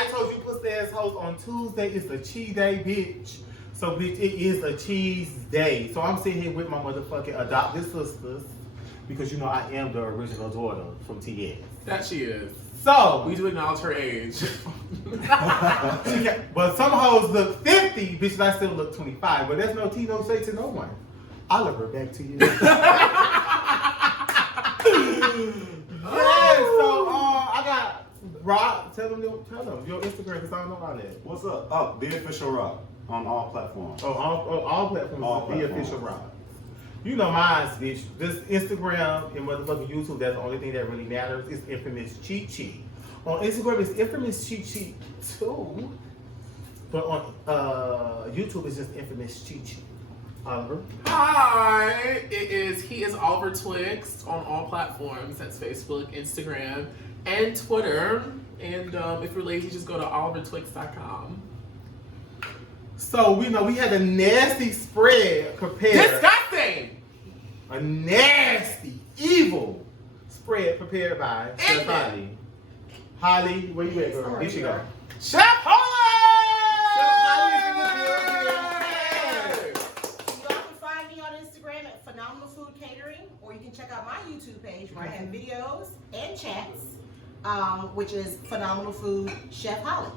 I told you pussy assholes on Tuesday is a cheese day, bitch. So, bitch, it is a cheese day. So I'm sitting here with my motherfucking adopted sisters because you know I am the original daughter from TS. That she is. So we do acknowledge her age. But some hoes look 50, bitch, and I still look 25. But there's no tea, no shade to no one. I'll let her back to you. Yeah, so I got Rocc. Tell them your Instagram because I don't know about that. What's up? Oh, the official Rocc on all platforms. Oh, all platforms. The official Rocc. You know mine, bitch. This Instagram and motherfucking YouTube, that's the only thing that really matters. It's Infamous Cheat Sheet. On Instagram, it's Infamous Cheat Sheet 2. But on YouTube, it's just Infamous Cheat Sheet. Oliver? Hi! He is Oliver Twixt on all platforms. That's Facebook, Instagram, and Twitter. And if you're lazy, just go to olivertwixt.com. So we know we had a nasty spread prepared. Disgusting! A nasty, evil spread prepared by Chef Holly. Holly, where you at, girl? Here she go. Chef Holly! Chef Holly! You all can find me on Instagram at Phenomenal Food Catering, or you can check out my YouTube page where I have videos and chats, which is Phenomenal Food Chef Holly.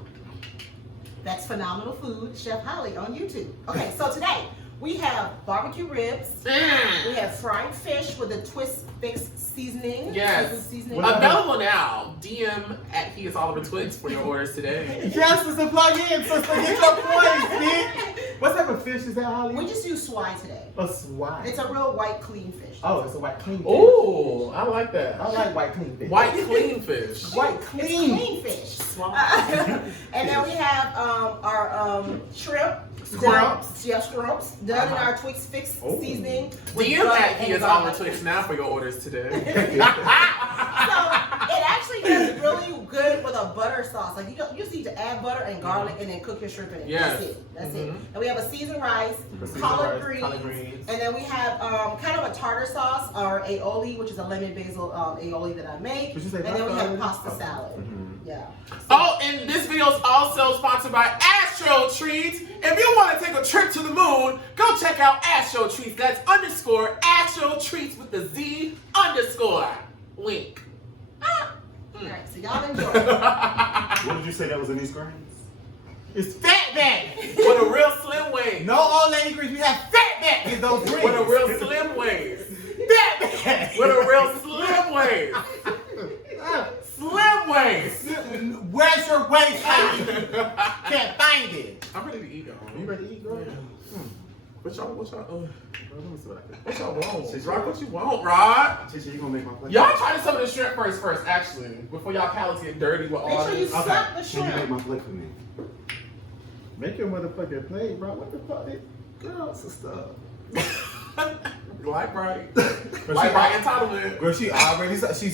That's Phenomenal Food Chef Holly on YouTube. Okay, so today we have barbecue ribs. We have fried fish with a Twixt seasoning. Yes. Seasoning. Available now. DM at He is Oliver Twixt for your orders today. Yes, it's a plug-in, sister. Get your points, bitch. What type of fish is that, Holly? We just use swai today. A swai. It's a real white clean fish. Oh, it's a white clean fish. Ooh, I like that. I like white clean fish. White clean fish. White It's clean. clean fish. And then we have our shrimp. Scrumps. Yeah, scrumps. Done in our Twixt fix seasoning. with DM garlic at He and is Oliver garlic. Twixt now for your orders today. So it actually does really good with a butter sauce. Like you just need to add butter and garlic and then cook your shrimp in it. Yes. That's it. That's it. And we have a seasoned rice, Seasoned collard rice, greens, collard greens. and then we have kind of a tartar sauce or aioli, which is a lemon basil aioli that I make. Did you say And then we pasta? have pasta Oh. salad. Yeah. Oh, and this video is also sponsored by Astro Treats. If you want to take a trip to the moon, go check out Astro Treats. That's _ Astro Treats with the Z _ link. All right, so y'all enjoy. What did you say that was in these grains? It's fat back. With a real slim waist. No old lady grease. We have fat back in those greens. With a real slim waist. fat back. With a real slim waist. Slim waist. Where's your waist, honey? Can't find it. I'm ready to eat, y'all. You ready to eat, girl? Yeah. What y'all Let me see what I can. want? Rocc, what you want, Rocc? Chichi, you gonna make my plate? Y'all try some of the shrimp first, actually, before y'all palates get dirty with all Make sure you this. suck the Can you make shrimp. my plate for me? Make your motherfucking play, bro. What the fuck? Girl, sister. Like right entitlement. Girl, she's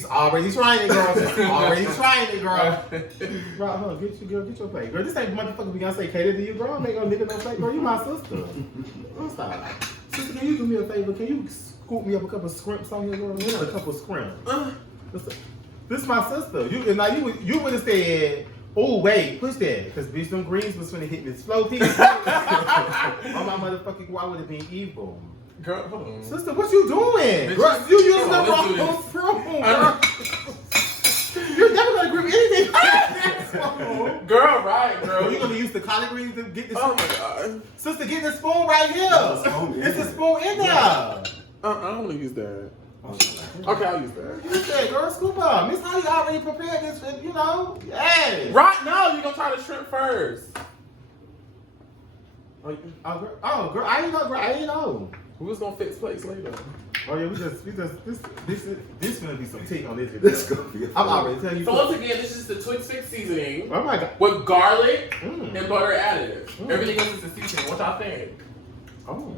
already trying it, girl. She's already trying it, girl. Bro, hold on, get your plate. Girl, this ain't motherfucking Beyonce cater to you, girl. Make no nigga no plate, girl. You my sister. Don't stop. Sister, can you do me a favor? Can you scoop me up a couple scrimps on here, girl? We got a couple scrimps. This is my sister. You would have said, oh wait, push that, because bitch, them greens was finna hit this flow piece. On my motherfucking, I would have been evil. Girl, hold on. Sister, what you doing? Bitch, Girl, you using the let's do wrong this. spoon, girl. You're never gonna grip anything. Girl, right, girl. You gonna use the collard greens to get this? Oh my god. Sister, get the spoon right here. It's a spoon in there. I don't want to use that. Okay, I'll use that. Use that, girl. Scoop up. Miss Holly already prepared this, you know. Yes. Right now, you're gonna try the shrimp first. Oh, girl, I ain't know, girl. I ain't know. We was gonna fix plates later. Oh yeah, this gonna be some tea on this video. This gonna be. I'm already telling you. So once again, this is the Twixt fix seasoning Oh my god. with garlic Mm. and butter added. Everything else is the seasoning. What y'all think? Oh.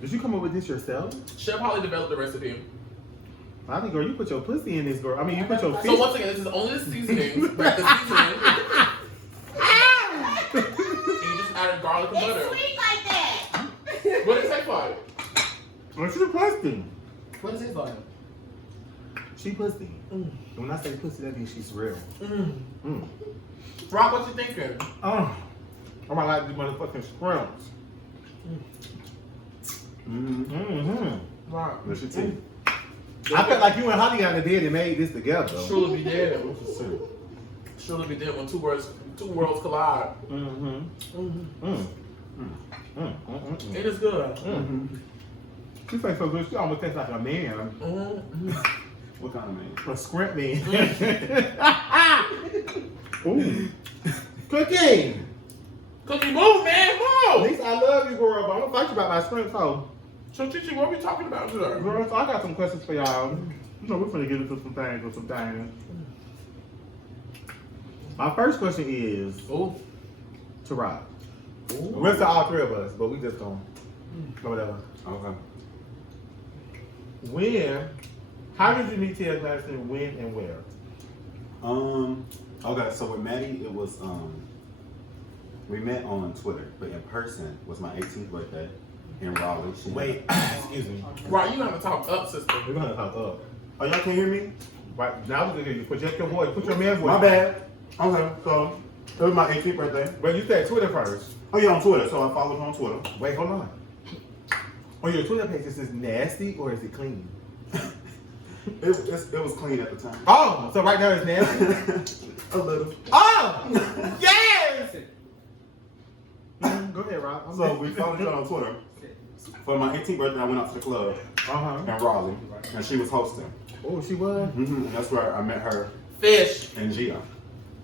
Did you come up with this yourself? Chef Holly developed the recipe. I think, girl, you put your pussy in this, girl. I mean, you put your So fish. once again, this is only the seasoning. But the seasoning. And you just added garlic and It's butter. sweet like that. What does it taste like? What's your question? What does it taste like? She pussy. And when I say pussy, that means she's real. Rocc, what you thinking? Oh my God, these motherfucking scrums. Right. What's your team? I felt like you and Holly got in the bed and made this together. Surely be dead. What's your team? Surely be dead when two worlds collide. It is good. She tastes so good, she almost tastes like a man. What kind of man? A scrimp man. Ooh. Cookie! Cookie, move, man, At move! least I love you, girl, but I'm gonna fight you about my scrimp, so. So, Chichi, what are we talking about today? Girl, so I got some questions for y'all. You know, we're finna get into some things. My first question is Ooh. to Rocc. The rest of all three of us, but we just gonna go whatever. Okay. How did you meet TS Madison? When and where? Okay, so with Maddie, it was we met on Twitter, but in person was my 18th birthday in Raleigh. Wait, excuse me. Right, you gotta talk up, sister. We're gonna talk up. Oh, y'all can't hear me? Right now, we're gonna hear you. Project your voice. Put your man voice. My bad. Okay, so it was my 18th birthday. But you said Twitter first. Oh yeah, on Twitter. So I followed her on Twitter. Wait, hold on. On your Twitter page, is this nasty or is it clean? It was clean at the time. Oh, so right now it's nasty? A little. Oh! Yes! Go ahead, Rob. So we followed each other on Twitter. For my 18th birthday, I went out to the club in Raleigh, and she was hosting. Oh, she was? And that's where I met her Fish. and Gia.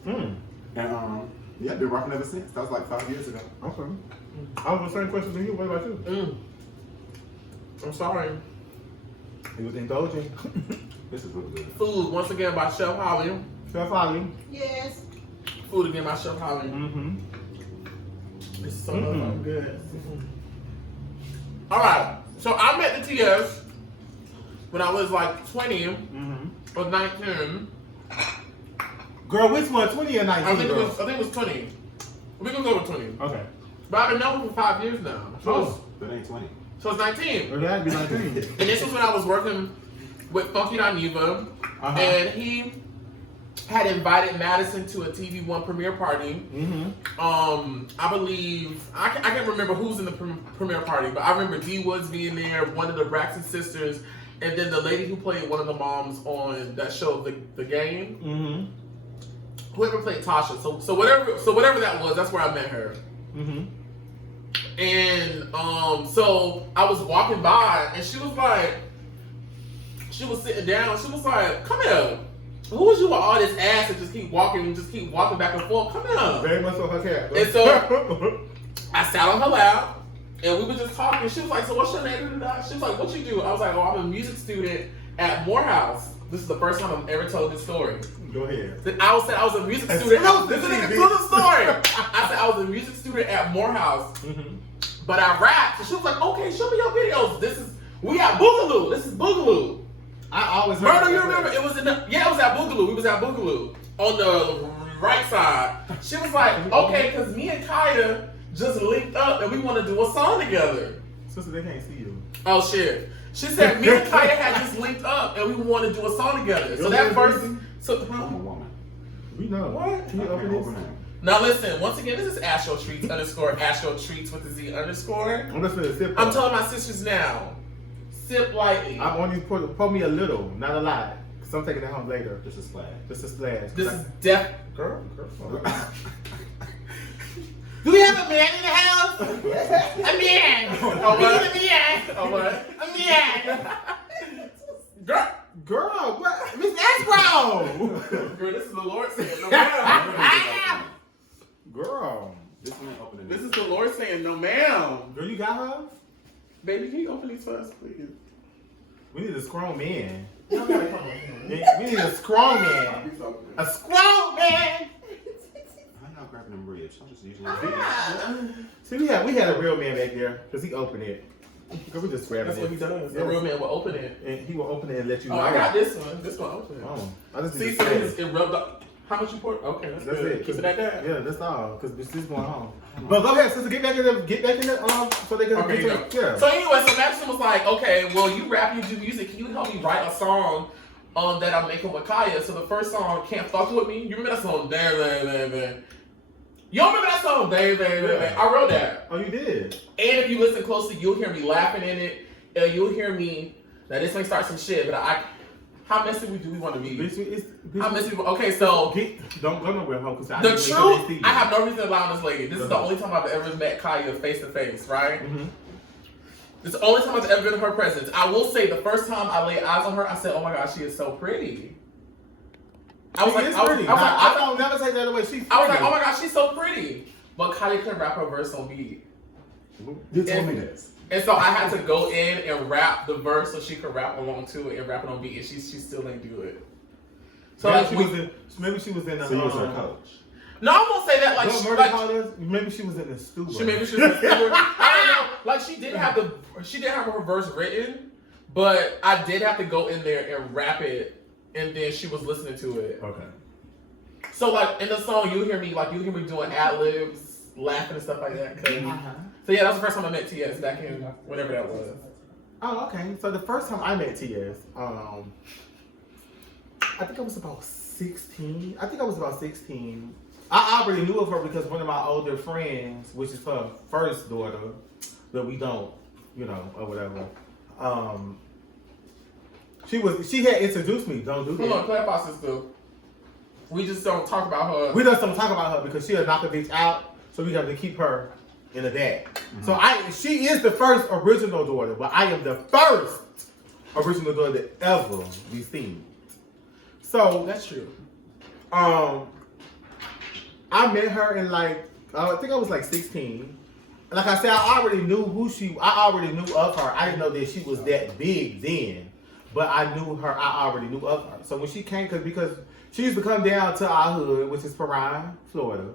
Hmm. And yeah, been rocking ever since. That was like 5 years ago. Okay. I was the same question to you. What about you? I'm sorry. He was indulging. This is really good. Food, once again, by Chef Holly. Chef Holly. Yes. Food again by Chef Holly. Mm-hmm. This is so good. All right. So I met the TS when I was like 20 or 19. Girl, which one? 20 or 19? I think girl? it was 20. We can go with 20. Okay. But I've been knowing her for 5 years now. So That ain't 20. it's 19. Or that'd be 19. And this was when I was working with Funky Dineva, and he had invited Madison to a TV One premiere party. I believe I can't remember who's in the premiere party, but I remember D Woods being there, one of the Braxton sisters, and then the lady who played one of the moms on that show, The Game. Whoever played Tasha. So whatever that was, that's where I met her. And so I was walking by, and she was sitting down. She was like, "Come here. Who is you with all this ass and just keep walking back and forth? Come here." Very much so her cat. And so I sat on her lap, and we were just talking. She was like, "So what's your name?" She was like, "What you do?" I was like, "Oh, I'm a music student at Morehouse." This is the first time I've ever told this story. Go ahead. I said I was a music student. Listen to the story. I said I was a music student at Morehouse, but I rapped. So she was like, "Okay, show me your videos. We at Boogaloo. This is Boogaloo." I always Murder, you remember? It was at Boogaloo. We was at Boogaloo on the right side. She was like, "Okay, because me and Kaya just linked up and we want to do a song together." Sister, they can't see you. Oh shit. She said me and Kaya had just linked up and we want to do a song together. So that verse. I'm a woman. We know. What? Can you open this? Now listen, once again, this is Astro Treats _ Astro Treats with the Z _. I'm just gonna sip. I'm telling my sisters now, sip lightly. I want you to pour me a little, not a lot. Because I'm taking it home later. Just a splash. Just a splash. This is death. Girl. Do we have a man in the house? A man. Oh, what? A man. Oh, what? A man. Girl, what? Miss Astro! Girl, this is the Lord saying no Ah! ma'am. Girl. This man opening This is the Lord saying no ma'am. Girl, you got her? Baby, can you open these for us, please? We need a strong man. We need a strong man. A strong man! How y'all grabbing them ribs? I'm just using my feet. See, we had a real man back there because he opened it. Girl, we just grabbing That's it. what he does. Yeah. The real man will open it. And he will open it and let you know. Oh, I got this one. This one open it. Oh, I just See, need so to it rubbed up. How much you poured? Okay, that's That's good. it. Keep it at that. Yeah, that's all. Because this is going home. But go ahead, sister. Get back in the so they can Okay, get to, yeah. So anyway, so Madison was like, "Okay, well, you rap, you do music. Can you help me write a song that I'm making with Kaya. So the first song, Can't Fuck With Me. You remember that song? There. You don't remember that song? There. I wrote that. Oh, you did? And if you listen closely, you'll hear me laughing in it. And you'll hear me, now this may start some shit, but how messy do we want to be? How messy? Okay, so. Don't go nowhere, ho. The truth, I have no reason to lie on this lady. This is the only time I've ever met Kaya face to face, right? Mm-hmm. This is the only time I've ever been in her presence. I will say the first time I laid eyes on her, I said, oh my God, she is so pretty. I was like, I don't never take that away. She's pretty. I was like, oh my God, she's so pretty. But Kaya couldn't rap her verse on beat. You told me this. And so I had to go in and rap the verse so she could rap along to it and rap it on beat, and she still ain't do it. So maybe she was in the. So you was her coach. No, I won't say that. Like maybe she was in the studio. Maybe she was in the studio. I don't know. Like she didn't have her verse written, but I did have to go in there and rap it, and then she was listening to it. Okay. So like in the song, you hear me doing ad libs, laughing and stuff like that. So yeah, that was the first time I met TS back in whenever that was. Oh, okay. So the first time I met TS, I think I was about 16. I already knew of her because one of my older friends, which is her first daughter, that we don't, or whatever. She had introduced me. Don't do that. Hold on, clarify, sister. We just don't talk about her. We just don't talk about her because she'll knock a bitch out. So we have to keep her in the bag. Mm-hmm. So she is the first original daughter, but I am the first original daughter that ever be seen. So that's true. I met her in I think I was 16. Like I said, I already knew of her. I didn't know that she was that big then, but I knew her. I already knew of her. So when she came, because she used to come down to our hood, which is Perrine, Florida,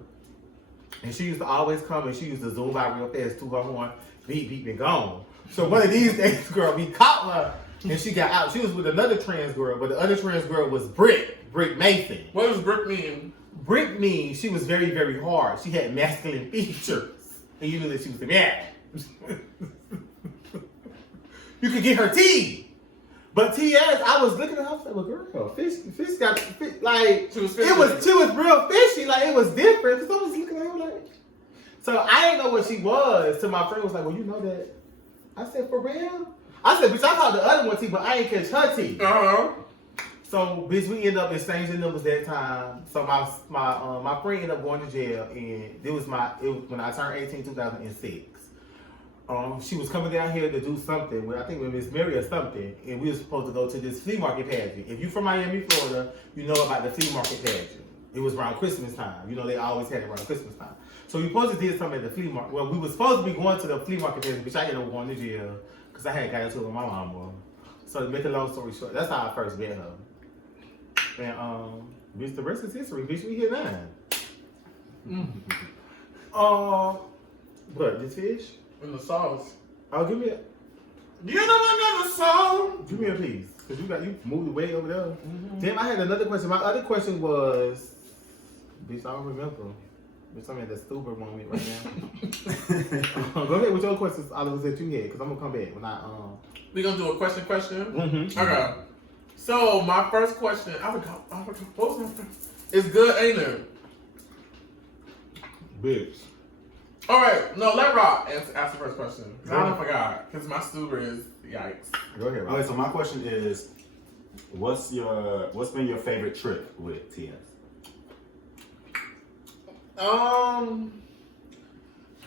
and she used to always come and she used to zoom by real fast to her horn, beep, beep, and gone. So one of these days, girl, we caught her and she got out. She was with another trans girl, but the other trans girl was Brick Mason. What does Brick mean? Brick means she was very, very hard. She had masculine features. And you knew that she was a man. You could get her tea. But TS, I was looking at her, I was like, well, girl, fish got, she was real fishy. Like, it was different. Because I was looking at her like, so I didn't know what she was. So my friend was like, well, you know that. I said, for real? I said, bitch, I called the other one tea, but I ain't catch her tea. Uh-huh. So, bitch, we ended up exchanging numbers that time. So my friend ended up going to jail, and it was when I turned 18, 2006. She was coming down here to do something with, I think with Miss Mary or something, and we were supposed to go to this flea market pageant. If you're from Miami, Florida, you know about the flea market pageant. It was around Christmas time. They always had it around Christmas time. So we supposed to do something at the flea market. Well, we were supposed to be going to the flea market pageant, which I ended up going to jail because I had got into it with my mama. So to make a long story short, that's how I first met her. And bitch, the rest is history. Bitch, we here now. What? This fish? In the sauce. Oh, give me a. You know I got the sauce. Give me a piece, cause you moved way over there. Mm-hmm. Damn, I had another question. My other question was, bitch, I don't remember. Bitch, I'm at that stupid moment right now. Go ahead with your questions, Oliver, that you had, cause I'm gonna come back when I We gonna do a question. Mm-hmm. Okay. So my first question, I forgot. What was my first? It's good, ain't it? Bitch. All right, no, let Rocc ask the first question. I don't forgot because my stuber is yikes. Go ahead. Okay, so my question is, what's been your favorite trip with TS? Trying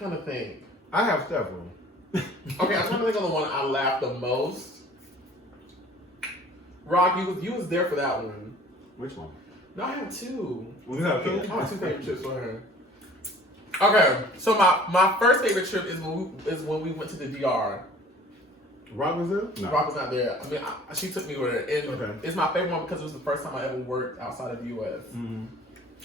to think. I have several. Okay, I'm trying to think of the one I laughed the most. Rocc, you was there for that one. Which one? No, I have two. You have two? I have two favorite trips for her. Okay, so my first favorite trip is when we went to the DR. Rocc was there? No. Rocc was not there. I mean, she took me with her, and it's my favorite one because it was the first time I ever worked outside of the U.S. Mm-hmm.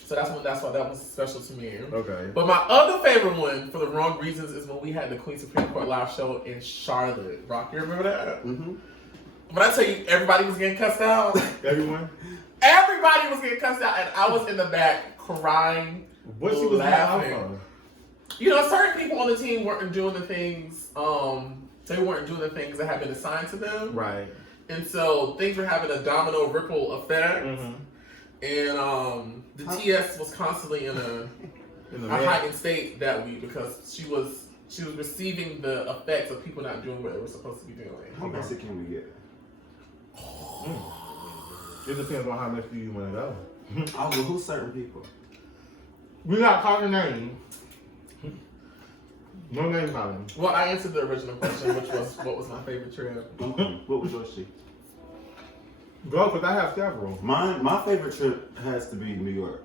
So that's why that was special to me. Okay. But my other favorite one, for the wrong reasons, is when we had the Queen Supreme Court live show in Charlotte. Rocc, you remember that? Mm-hmm. When I tell you everybody was getting cussed out. Everyone? Everybody was getting cussed out, and I was in the back crying, what she was laughing. Certain people on the team weren't doing the things. They weren't doing the things that had been assigned to them. Right. And so things were having a domino ripple effect. Mm-hmm. And the TS was constantly in a heightened state that week because she was receiving the effects of people not doing what they were supposed to be doing. How basic can we get? It depends on how much you want to go. Oh, well, who's certain people? We not calling names. No name calling. Well, I answered the original question, which was what was my favorite trip. What was yours, She? Go, because I have several. My favorite trip has to be New York.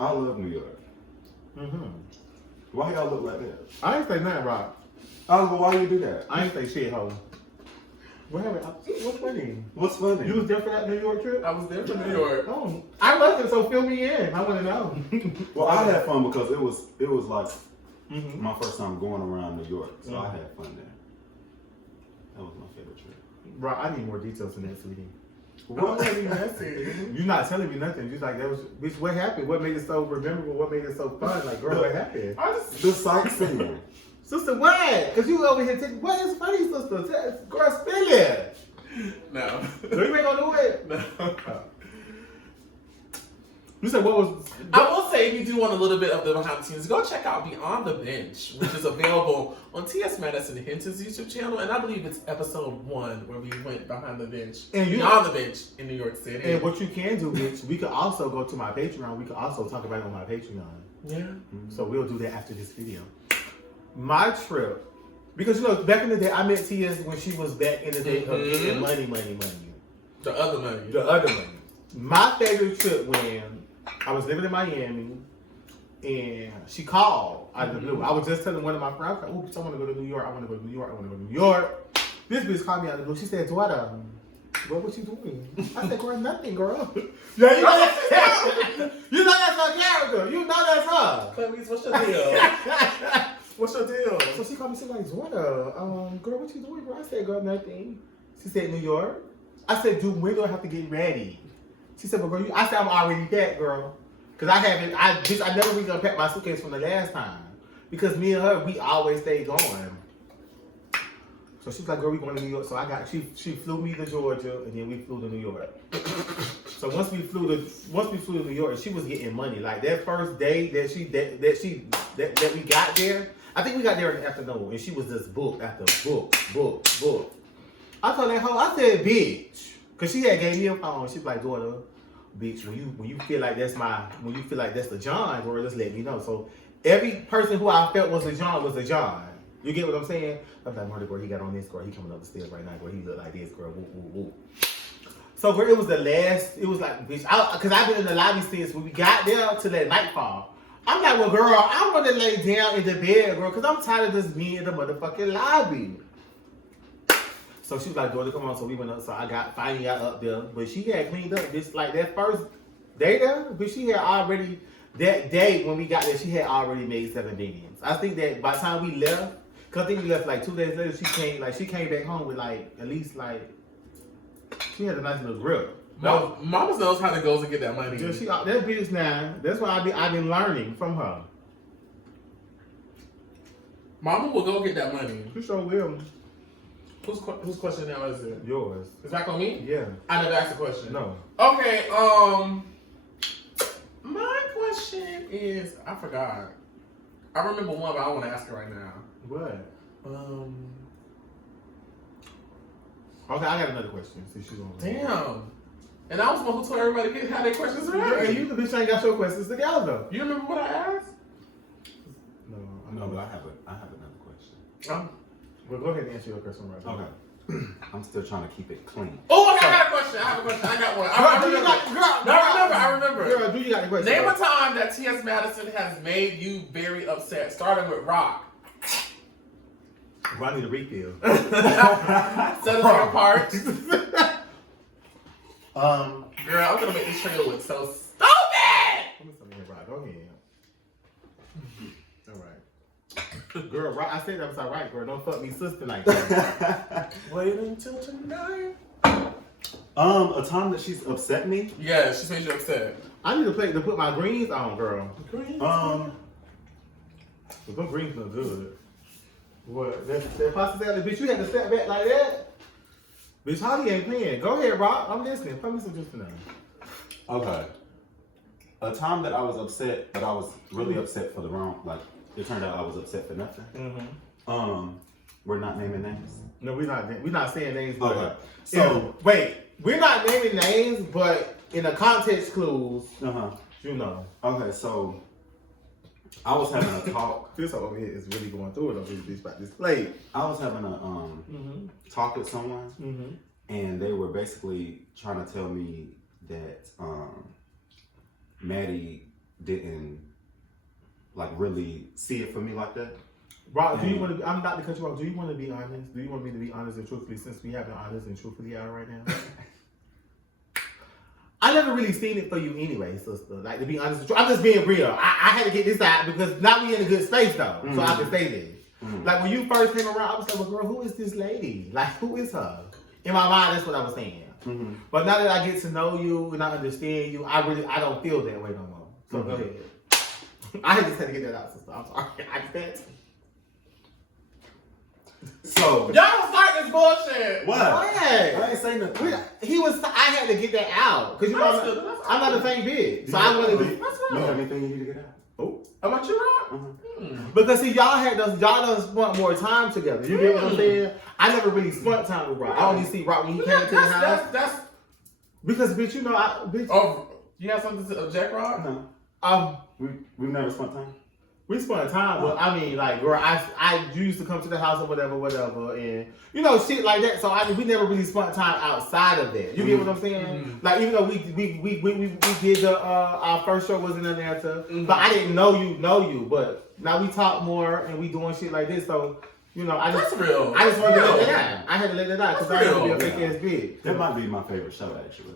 I love New York. Mm-hmm. Why y'all look like that? I ain't say nothing, Rocc. Oh, well, why you do that? I ain't say shit, ho. What happened? What's funny? What's funny? You was there for that New York trip? I was there for New York. Oh, I wasn't, so fill me in. I want to know. Well, I had fun because it was like Mm-hmm. my first time going around New York, so I had fun there. That was my favorite trip. Bro, I need more details in that, sweetie. What was he messing? You're not telling me nothing. You're like, that was, bitch, what happened? What made it so memorable? What made it so fun? Like, girl, what happened? The sightseeing. Sister, what? Because you over here taking, what is funny, sister? Girl, spill it. No. So you ain't gonna do it? No. You said what was... I will say, if you do want a little bit of the behind the scenes, go check out Beyond the Bench, which is available on TS Madison Hinton's YouTube channel, and I believe it's episode 1 where we went behind the bench, And you- Beyond the Bench in New York City. And what you can do, bitch, we could also go to my Patreon. We could also talk about it on my Patreon. Yeah. So we'll do that after this video. My trip, because you know, back in the day, I met TS when she was back in the day of getting money. The other money. The other money. My favorite trip when I was living in Miami and she called out of the blue. I was just telling one of my friends, oops, I want to go to New York. I want to go to New York. I want to go to New York. This bitch called me out of the blue. She said, daughter, what you doing? I said, girl, nothing, girl. Yeah, you know that's you know that's her character. You know that's her. Clarice, what's your deal? What's your deal? So she called me, she like, daughter, girl, what you doing, girl? I said, girl, nothing. She said, New York? I said, dude, when do I have to get ready? She said, well, girl, I said, I'm already packed, girl. Because I never really unpacked my suitcase from the last time. Because me and her, we always stayed going. So she's like, girl, we going to New York. So she flew me to Georgia, and then we flew to New York. So once we flew to New York, she was getting money. Like that first day that we got there, I think we got there in the afternoon, and she was just booked after book. I told that hoe, I said, bitch. Cause she had gave me a phone. She was like, daughter, bitch, when you feel like that's the John, girl, just let me know. So every person who I felt was a John was a John. You get what I'm saying? I'm like, murder, girl, he got on this, girl. He coming up the stairs right now, girl. He look like this, girl. Woo, woo, woo. So, girl, it was like, bitch, cause I've been in the lobby since when we got there to that nightfall. I'm like, well, girl, I want to lay down in the bed, girl, cause I'm tired of just being in the motherfucking lobby. So she was like, daughter, come on. So we went up. So finally got up there. But she had cleaned up. Bitch, like that first day there, but she had already, that day when we got there, she had already made 7 million. I think that by the time we left, cause I think we left like 2 days later, she came back home with like, at least like, she had a nice little grip. Mama knows how to go and get that money. Yeah, that bitch now, that's why I've been learning from her. Mama will go get that money. She sure will. Whose question now is it? Yours. Is that on me? Yeah. I never asked a question. No. Okay, my question is, I forgot. I remember one, but I want to ask her right now. What? Okay, I got another question. See, she's on. Damn. And I was the one who told everybody to have their questions Yeah, ready. you the bitch ain't got your questions together. You remember what I asked? No, but I have another question. Well, go ahead and answer your question right now. Okay. I'm still trying to keep it clean. Oh, I got a question. I got one. I remember. Girl, do you got the question? Name a time that TS Madison has made you very upset, starting with Rocc. I need a refill. Settling apart. Girl, I'm gonna make this trailer look so stupid. Let me something here, Rock. Go ahead. All right. Girl, Rock, I said that was all right, girl. Don't fuck me sister like that. Wait until tonight. A time that she's upset me. Yeah, she's made you upset. I need to put my greens on, girl. Um, But them greens look good. What? That pasta salad, bitch, you had to step back like that? Bitch, Holly ain't playing. Go ahead, Rock. I'm listening. Put me some just now. Okay. A time that I was upset, but I was really upset for the wrong. Like it turned out I was upset for nothing. Mm-hmm. We're not naming names. No, we're not saying names. But Okay. So wait, we're not naming names, but in the context clues, you know. Okay, so I was having a talk. This over here is really going through it over this bitch about this plate. I was having a talk with someone, and they were basically trying to tell me that Maddie didn't like really see it for me like that. Rob, do you want to? I'm about to cut you off. Do you want to be honest? Do you want me to be honest and truthfully? Since we have an honest and truthfully hour right now. I never really seen it for you anyway, sister. Like, to be honest with you, I'm just being real. I had to get this out because now we in a good space though, so I can say this. Like, when you first came around, I was like, well, girl, who is this lady? Like, who is her? In my mind, that's what I was saying. But now that I get to know you and I understand you, I don't feel that way no more. So go ahead. I just had to get that out, sister. I'm sorry. I just had to. So Y'all don't start this bullshit. what? I ain't saying nothing. I had to get that out because you know I'm not a faint bitch, so I wanted to. You have anything you need to get out? Oh, About you, Rock? because see, y'all done spent more time together. You get what I'm saying? I never really spent time with Rock. I only see Rock when he came to the house. That's Because bitch, you know, Oh, you have something to object, Rock? No. We've never spent time. We spent time, but I mean, like, girl, I used to come to the house or whatever, and you know, shit like that. So we never really spent time outside of that. You get what I'm saying? Like, even though we did our first show was in Atlanta, but I didn't know you. But now we talk more and we doing shit like this. So you know, That's real. I just wanted to let that out. I had to let that out because I don't want to be a fake ass bitch. That might be my favorite show actually.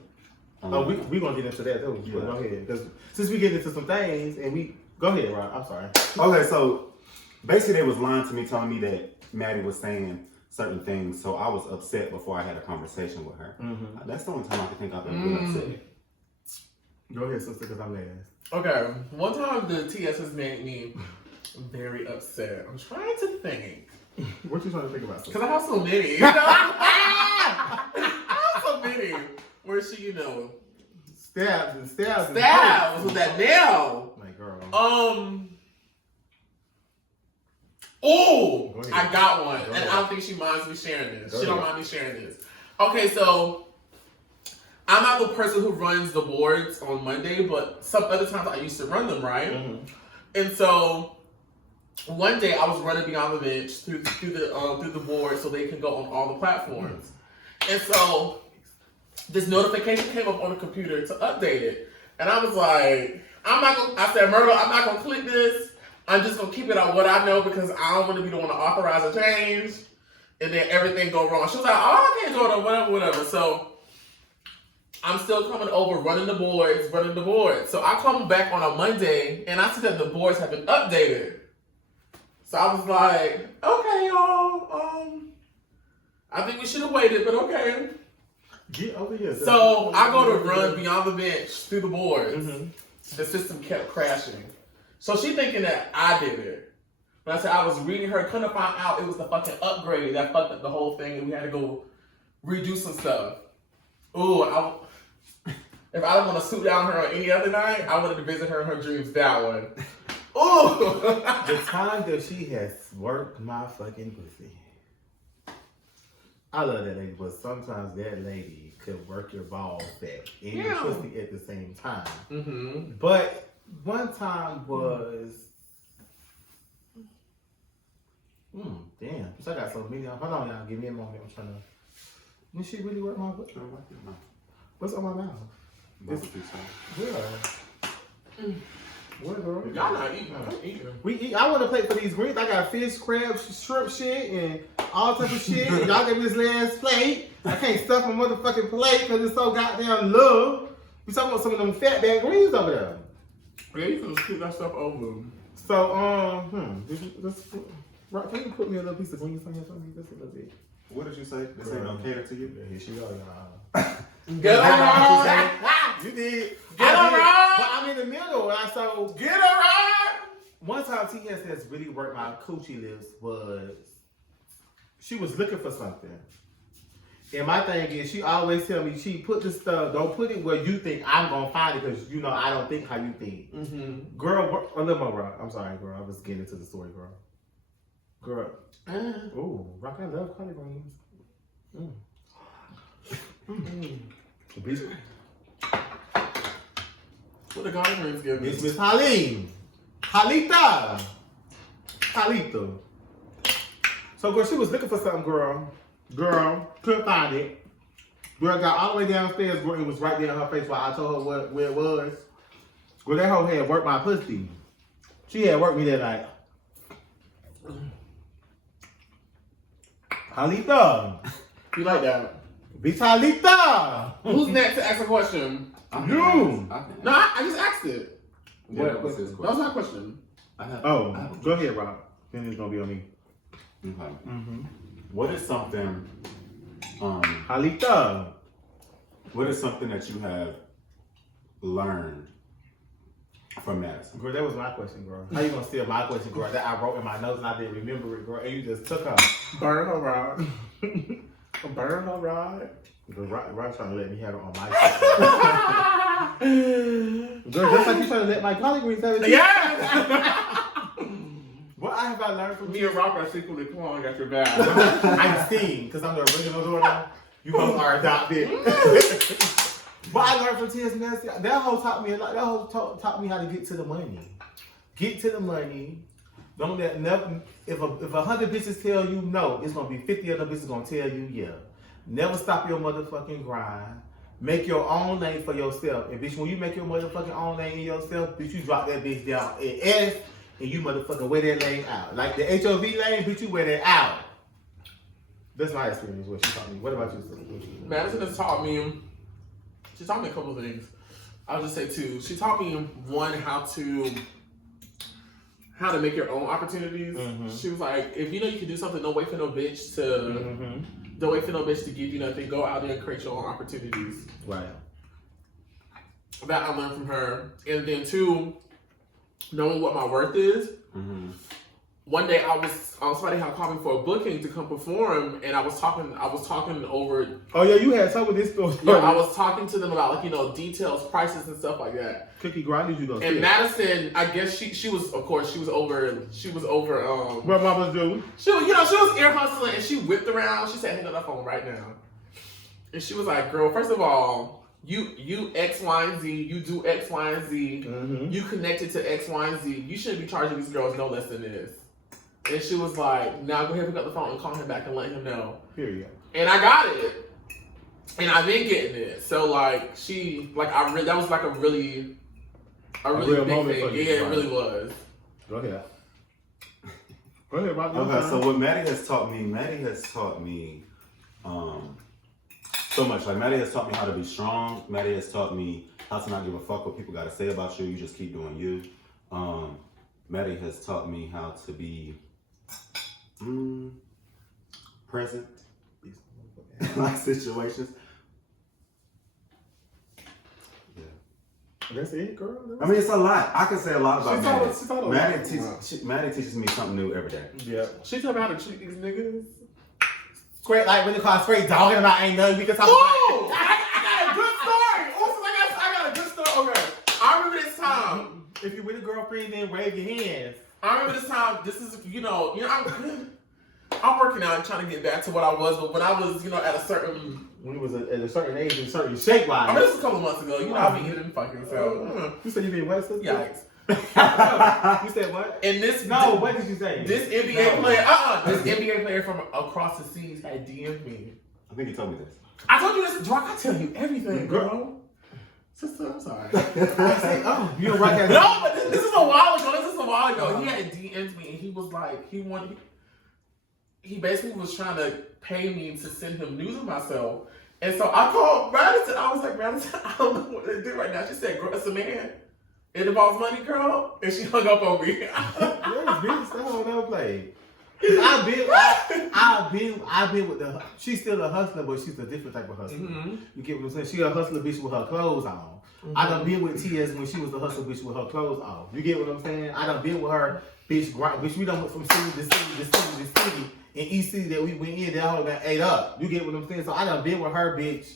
Oh, we gonna get into that too. Yeah. Go ahead, because since we get into some things and we. Go ahead, Rob. I'm sorry. Okay, so basically they was lying to me, telling me that Maddie was saying certain things, so I was upset before I had a conversation with her. That's the only time I can think I've been really upset. Go ahead, sister, because I'm last. Okay, one time the TS has made me very upset. I'm trying to think. What you trying to think about, sister? Because I have so many. You know? I have so many. Where she, you know, Stabs with that nail. Like, girl. Oh, I got one. And I don't think she minds me sharing this. She don't mind me sharing this. Okay, so I'm not the person who runs the boards on Monday, but some other times I used to run them, right? And so one day I was running Beyond the Bench through the board so they can go on all the platforms. And so this notification came up on the computer to update it. And I was like, I said, Myrtle, I'm not going to click this. I'm just going to keep it on what I know because I don't want to be the one to authorize a change and then everything go wrong. She was like, oh, I can't do it, whatever. So I'm still coming over, running the boards. So I come back on a Monday and I see that the boards have been updated. So I was like, okay, y'all, I think we should have waited, but okay. Get over here. So I go to run Beyond the Bench through the boards. The system kept crashing. So she thinking that I did it. But I said I was reading her, couldn't find out it was the fucking upgrade that fucked up the whole thing and we had to go redo some stuff. Ooh, if I didn't want to suit down her on any other night, I wanted to visit her in her dreams that one. Ooh! The time that she has worked my fucking pussy. I love that lady, but sometimes that lady could work your balls back and your pussy at the same time. But one time was, damn. So I got so many. Hold on, y'all. Give me a moment. I'm trying to. Did she really work my butt? What's on my mouth? Where, girl? Y'all not eating. I'm eating. We eat. I want to plate for these greens. I got fish, crab, shrimp shit, and all type of shit. Y'all gave me this last plate. I can't stuff my motherfucking plate because it's so goddamn low. We talking about some of them fat bag greens over there. Yeah, you can just keep that stuff over. So, Rock, can you put me a little piece of greens on here for me? Just a little bit. What did you say? This ain't gonna cater to you? Yeah, here she go, y'all. Get around. You did. Get around. But I'm in the middle. So Get around. one time TS has really worked my coochie lips was she was looking for something. And my thing is, she always tell me, she put the stuff, don't put it where you think I'm gonna find it, because you know I don't think how you think. Mm-hmm. Girl, a little more, bro. I'm sorry, girl. I was getting into the story, girl. Girl. Ooh, Rocc, I love collard greens. Bitch. What the collard greens give me? It's Miss Halim. Halita. So, girl, she was looking for something, girl. Girl, couldn't find it. Girl got all the way downstairs, girl, it was right there in her face while I told her where it was. Girl, that hoe had worked my pussy. She had worked me that night. Halita. You like that? Bitch, Halita. Who's next to ask a question? You. No, I just asked it. Yeah, that was his That question. was my question. Go ahead, Rob. Then it's gonna be on me. Okay. Mm-hmm. What is something, Halita. what is something that you have learned from Madison? Girl, that was my question, girl. How you gonna steal my question, girl? That I wrote in my notes and I didn't remember it, girl. And you just took her. Burn her rod. Burn her rod. Girl, Rod's trying to let me have it on my side. Girl, just like you trying to let my collard greens have it. Yes! What have I learned from Me and Rocc are secretly clawing at your back. I'm seen, because I'm the original daughter. You both are adopted. What I learned from TS Madison, that whole taught me a lot. That whole taught me how to get to the money. Get to the money. Don't let nothing. If 100 bitches tell you no, it's gonna be 50 other bitches gonna tell you yeah. Never stop your motherfucking grind. Make your own lane for yourself. And bitch, when you make your motherfucking own lane in yourself, bitch, you drop that bitch down in S and you motherfucking wear that lane out. Like the HOV lane, bitch, you wear that out. That's my experience. What she taught me. What about you, sister? Madison has taught me. She taught me a couple of things. I'll just say two. She taught me one, how to make your own opportunities. Mm-hmm. She was like, if you know you can do something, don't wait for no bitch to don't wait for no bitch to give you nothing. Go out there and create your own opportunities. Right. That I learned from her. And then two, knowing what my worth is. Mm-hmm. One day somebody had called me for a booking to come perform, and I was talking over. Oh yeah, you had some of this story. Yeah, I was talking to them about details, prices, and stuff like that. Cookie grind, you know. And Madison, I guess she was over. What mama's doing? She was ear hustling, and she whipped around. She said, "Hang on that phone right now." And she was like, "Girl, first of all, you X, Y, and Z. You do X, Y, and Z. Mm-hmm. You connected to X, Y, and Z. You shouldn't be charging these girls no less than this." And she was like, "Now go ahead, pick up the phone and call him back and let him know." Period. And I got it, and I've been getting it. So that was like a really real big moment thing. for you, Yeah, it right? really was. Go ahead. Go ahead, Rob. Okay, so what Maddie has taught me so much. Like, Maddie has taught me how to be strong. Maddie has taught me how to not give a fuck what people got to say about you. You just keep doing you. Maddie has taught me how to be present in my situations. Yeah. That's it, girl. I mean, it's a lot. I can say a lot about Maddie. She taught a lot. Maddie teaches me something new every day. Yeah. She taught me how to treat these niggas. Straight, like when they call straight dogging about ain't nothing we can talk Oh, about. I got a good story. Also, I got a good story. Okay, I remember this time. If you with a girlfriend, then wave your hands. I remember this time. This is I'm working out and trying to get back to what I was, but when I was at a certain. When you was at a certain age and certain shape wise. I mean, this was a couple months ago. I be eating fucking so. You said you been what, sister? Yikes. You said what? And this what did you say? This NBA player, this NBA player from across the seas had DM'd me. I think you told me this. I told you this, Rocc. I tell you everything, girl. Sister, I'm sorry. I say, you don't rock that. No, but this is a while ago. He had DM'd me, and he was like, he basically was trying to pay me to send him news of myself. And so I called Madison. I was like, Madison, I don't know what to do right now. She said, girl, it's a man. It involves money, girl. And she hung up on me. Yes, bitch, that whole never played. I've been with the. She's still a hustler, but she's a different type of hustler. Mm-hmm. You get what I'm saying? She a hustler bitch with her clothes on. Mm-hmm. I done been with TS when she was the hustler bitch with her clothes on. You get what I'm saying? I done been with her bitch. Bitch, we done went from city to city to city to city in each city that we went in, that hoe got ate up. You get what I'm saying? So I done been with her bitch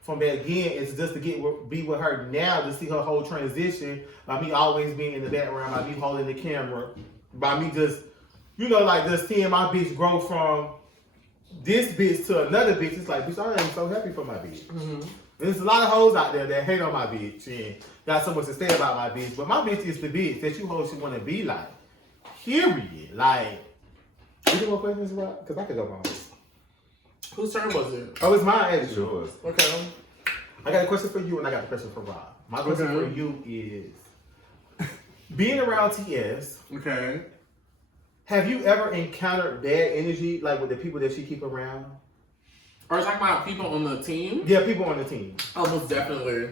from back then. It's just to be with her now to see her whole transition by me always being in the background, by me holding the camera, by me just, you know, like just seeing my bitch grow from this bitch to another bitch. It's like, bitch, I am so happy for my bitch. Mm-hmm. There's a lot of hoes out there that hate on my bitch and got so much to say about my bitch, but my bitch is the bitch that you hoes should want to be like. Period. Like, any more questions, Rob? Because I could go on. Whose turn was it? Oh, it's mine, actually. Yours. Okay. I got a question for you and I got a question for Rob. My question for you is, being around TS, Okay. have you ever encountered bad energy, like with the people that she keep around? Or it's like my people on the team? Yeah, people on the team. Oh, most definitely.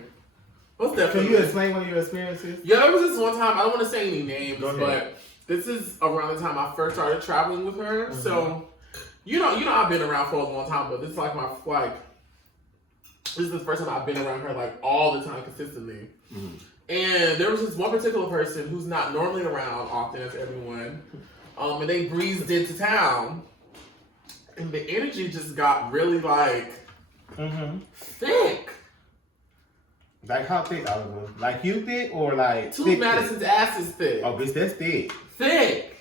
Most Can definitely. you explain one of your experiences? Yeah, there was this one time, I don't want to say any names, Go ahead. but this is around the time I first started traveling with her. Mm-hmm. So, you know, I've been around for a long time, but this is like this is the first time I've been around her like all the time consistently. Mm-hmm. And there was this one particular person who's not normally around often as everyone. And they breezed into town. And the energy just got really like thick. Like how thick, Oliver? Like you thick or like Two Madison's ass is thick. Oh, bitch, that's thick. Thick.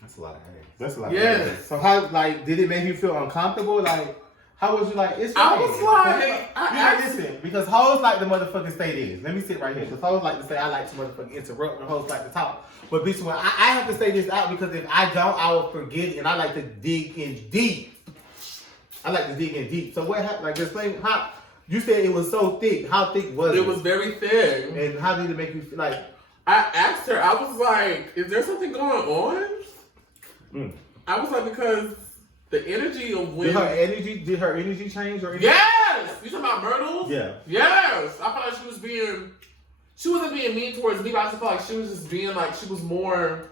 That's a lot of hair. That's a lot. Yes. Of so how, like, did it make you feel uncomfortable? Like, how was you like? It's I was like, listen, because hoes like the motherfucking state is. Let me sit right here. Because hoes like to say I like to motherfucking interrupt, and hoes like to talk. But bitch, when I have to say this out because if I don't, I will forget it, and I like to dig in deep. So what happened? Like, explain how. You said it was so thick. How thick was it? It was very thick. And how did it make you feel? Like, I asked her, I was like, is there something going on? I was like, because the energy of when... Did her energy change or anything? Yes! You talking about Myrtles? Yeah. Yes! I felt like she wasn't being mean towards me, but I just felt like she was just being like, she was more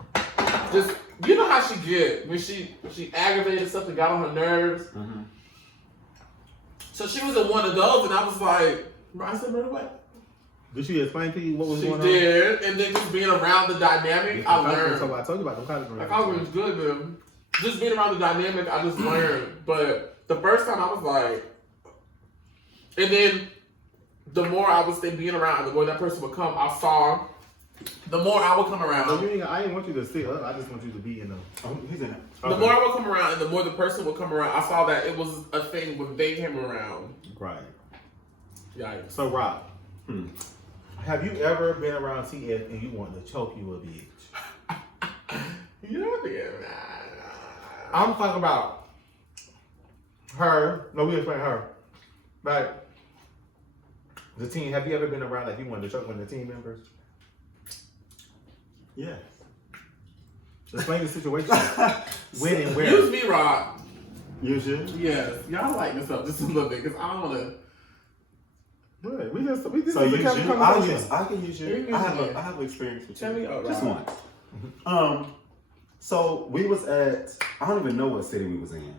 just, you know how she get when she aggravated stuff and got on her nerves. Mm-hmm. So she was in one of those, and I was like, I said, Myrtle, what? Did she explain to you what was going on? She did, and then just being around the dynamic, I learned. I told you about them college Like, college was good, man. Just being around the dynamic, I just learned. But the first time I was like, and then the more I would stay being around, the more that person would come, I saw, the more I would come around. I didn't want you to sit up. I just want you to be in them. Oh, he's in it. The more I would come around and the more the person would come around, I saw that it was a thing when they came around. Right. Yikes. So, Rob, have you ever been around TS and you want to choke you a bitch? You know what? I'm talking about her. No, we explain her. Like, the team. Have you ever been around like you wanted to choke one of the team members? Yeah. Explain the situation. When and where? Use me, Rocc. You should. Yes. Y'all lighten this up just a little bit because I don't want to. Good. We just So use you. I can use you. You I use have experience with you. Tell me, just once. So we was at, I don't even know what city we was in,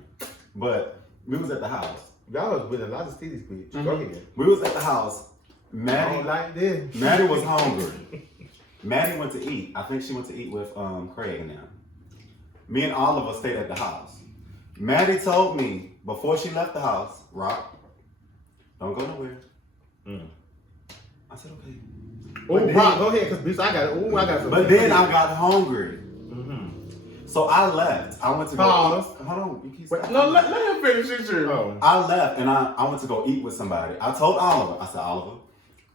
but we was at the house. Y'all was with a lot of cities, bitch. Go ahead. We was at the house. Maddie like this. Maddie was hungry. Maddie went to eat. I think she went to eat with Craig and them. Me and all of us stayed at the house. Maddie told me before she left the house, Rocc, don't go nowhere. I said, okay. Oh, Rocc, go ahead, because bitch, I got some. But then I got hungry. So I left. I went to go Pause. eat. Hold on. You keep Wait, no, let him finish his shit. Oh. I left and I went to go eat with somebody. I told Oliver, I said, Oliver,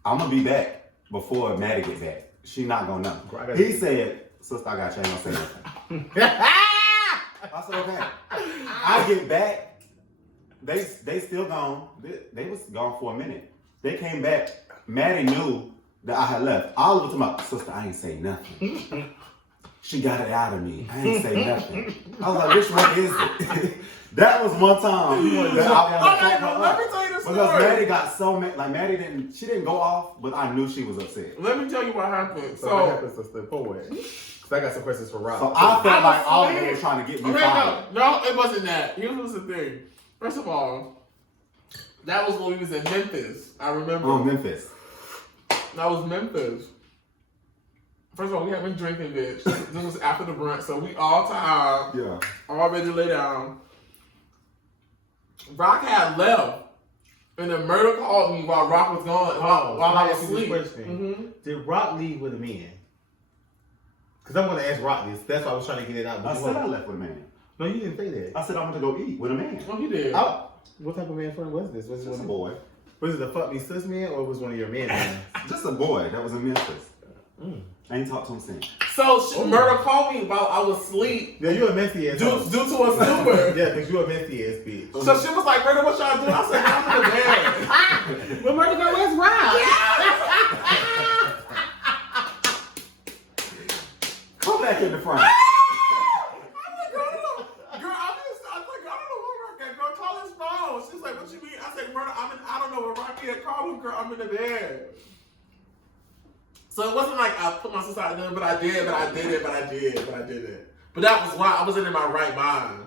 I'm going to be back before Maddie get back. She not going to know. He said, sister, I got you. I ain't going to say nothing. I said, okay. I get back. They still gone. They was gone for a minute. They came back. Maddie knew that I had left. Oliver told my sister, I ain't say nothing. She got it out of me. I ain't say nothing. I was like, which one is it? That was one time that I let me tell you the story. Because Maddie got so mad. Like, she didn't go off, but I knew she was upset. Let me tell you what happened. So what happened, sister? Pull it. Because I got some questions for Rob. So I felt like all of them were trying to get me fired. No, it wasn't that. Here's what's the thing. First of all, that was when we was in Memphis. I remember. Oh, Memphis. That was Memphis. First of all, we haven't drinking, bitch. This was after the brunch, so we all tired. Yeah. All ready to lay down. Rocc had left, and the murder called me while Rocc was gone, while I was asleep. Did Rocc leave with a man? Because I'm going to ask Rocc this. That's why I was trying to get it out. I said I left with a man. No, you didn't say that. I said I went to go eat with a man. Oh, you did. What type of man friend was this? Was it Just a boy. Was it a fuck me sis man or was one of your men? Just a boy that was in Memphis. I ain't talked to him since. So murder called me while I was asleep. Yeah, you a messy ass. Due to a stupor. Yeah, because you a messy ass bitch. So she was like, "Murder, what y'all doing?" I said, "I'm in the bed." But murder girl, where's Rob? Come back in the front. She's like, "What you mean?" I said, "Murder, I don't know what Rocky had called me, girl. I'm in the bed." So it wasn't like I put my sister out there, but I did it. But that was why I wasn't in my right mind.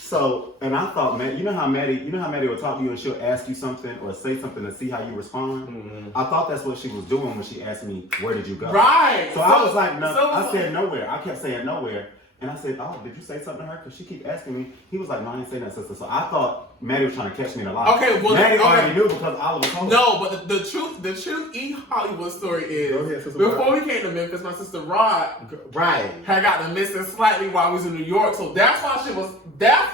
So, and I thought, man, you know how Maddie will talk to you and she'll ask you something or say something to see how you respond? Mm-hmm. I thought that's what she was doing when she asked me, where did you go? Right. So I was like, no, I said nowhere. I kept saying nowhere. And I said, oh, did you say something to her? Because she keep asking me. He was like, no, I ain't saying that, sister. So I thought Maddie was trying to catch me in a lie. Okay, well, Maddie already knew because Oliver told her. No, but the truth E Hollywood story is, ahead, before we came to Memphis, my sister Rocc had gotten missing slightly while we was in New York. So that's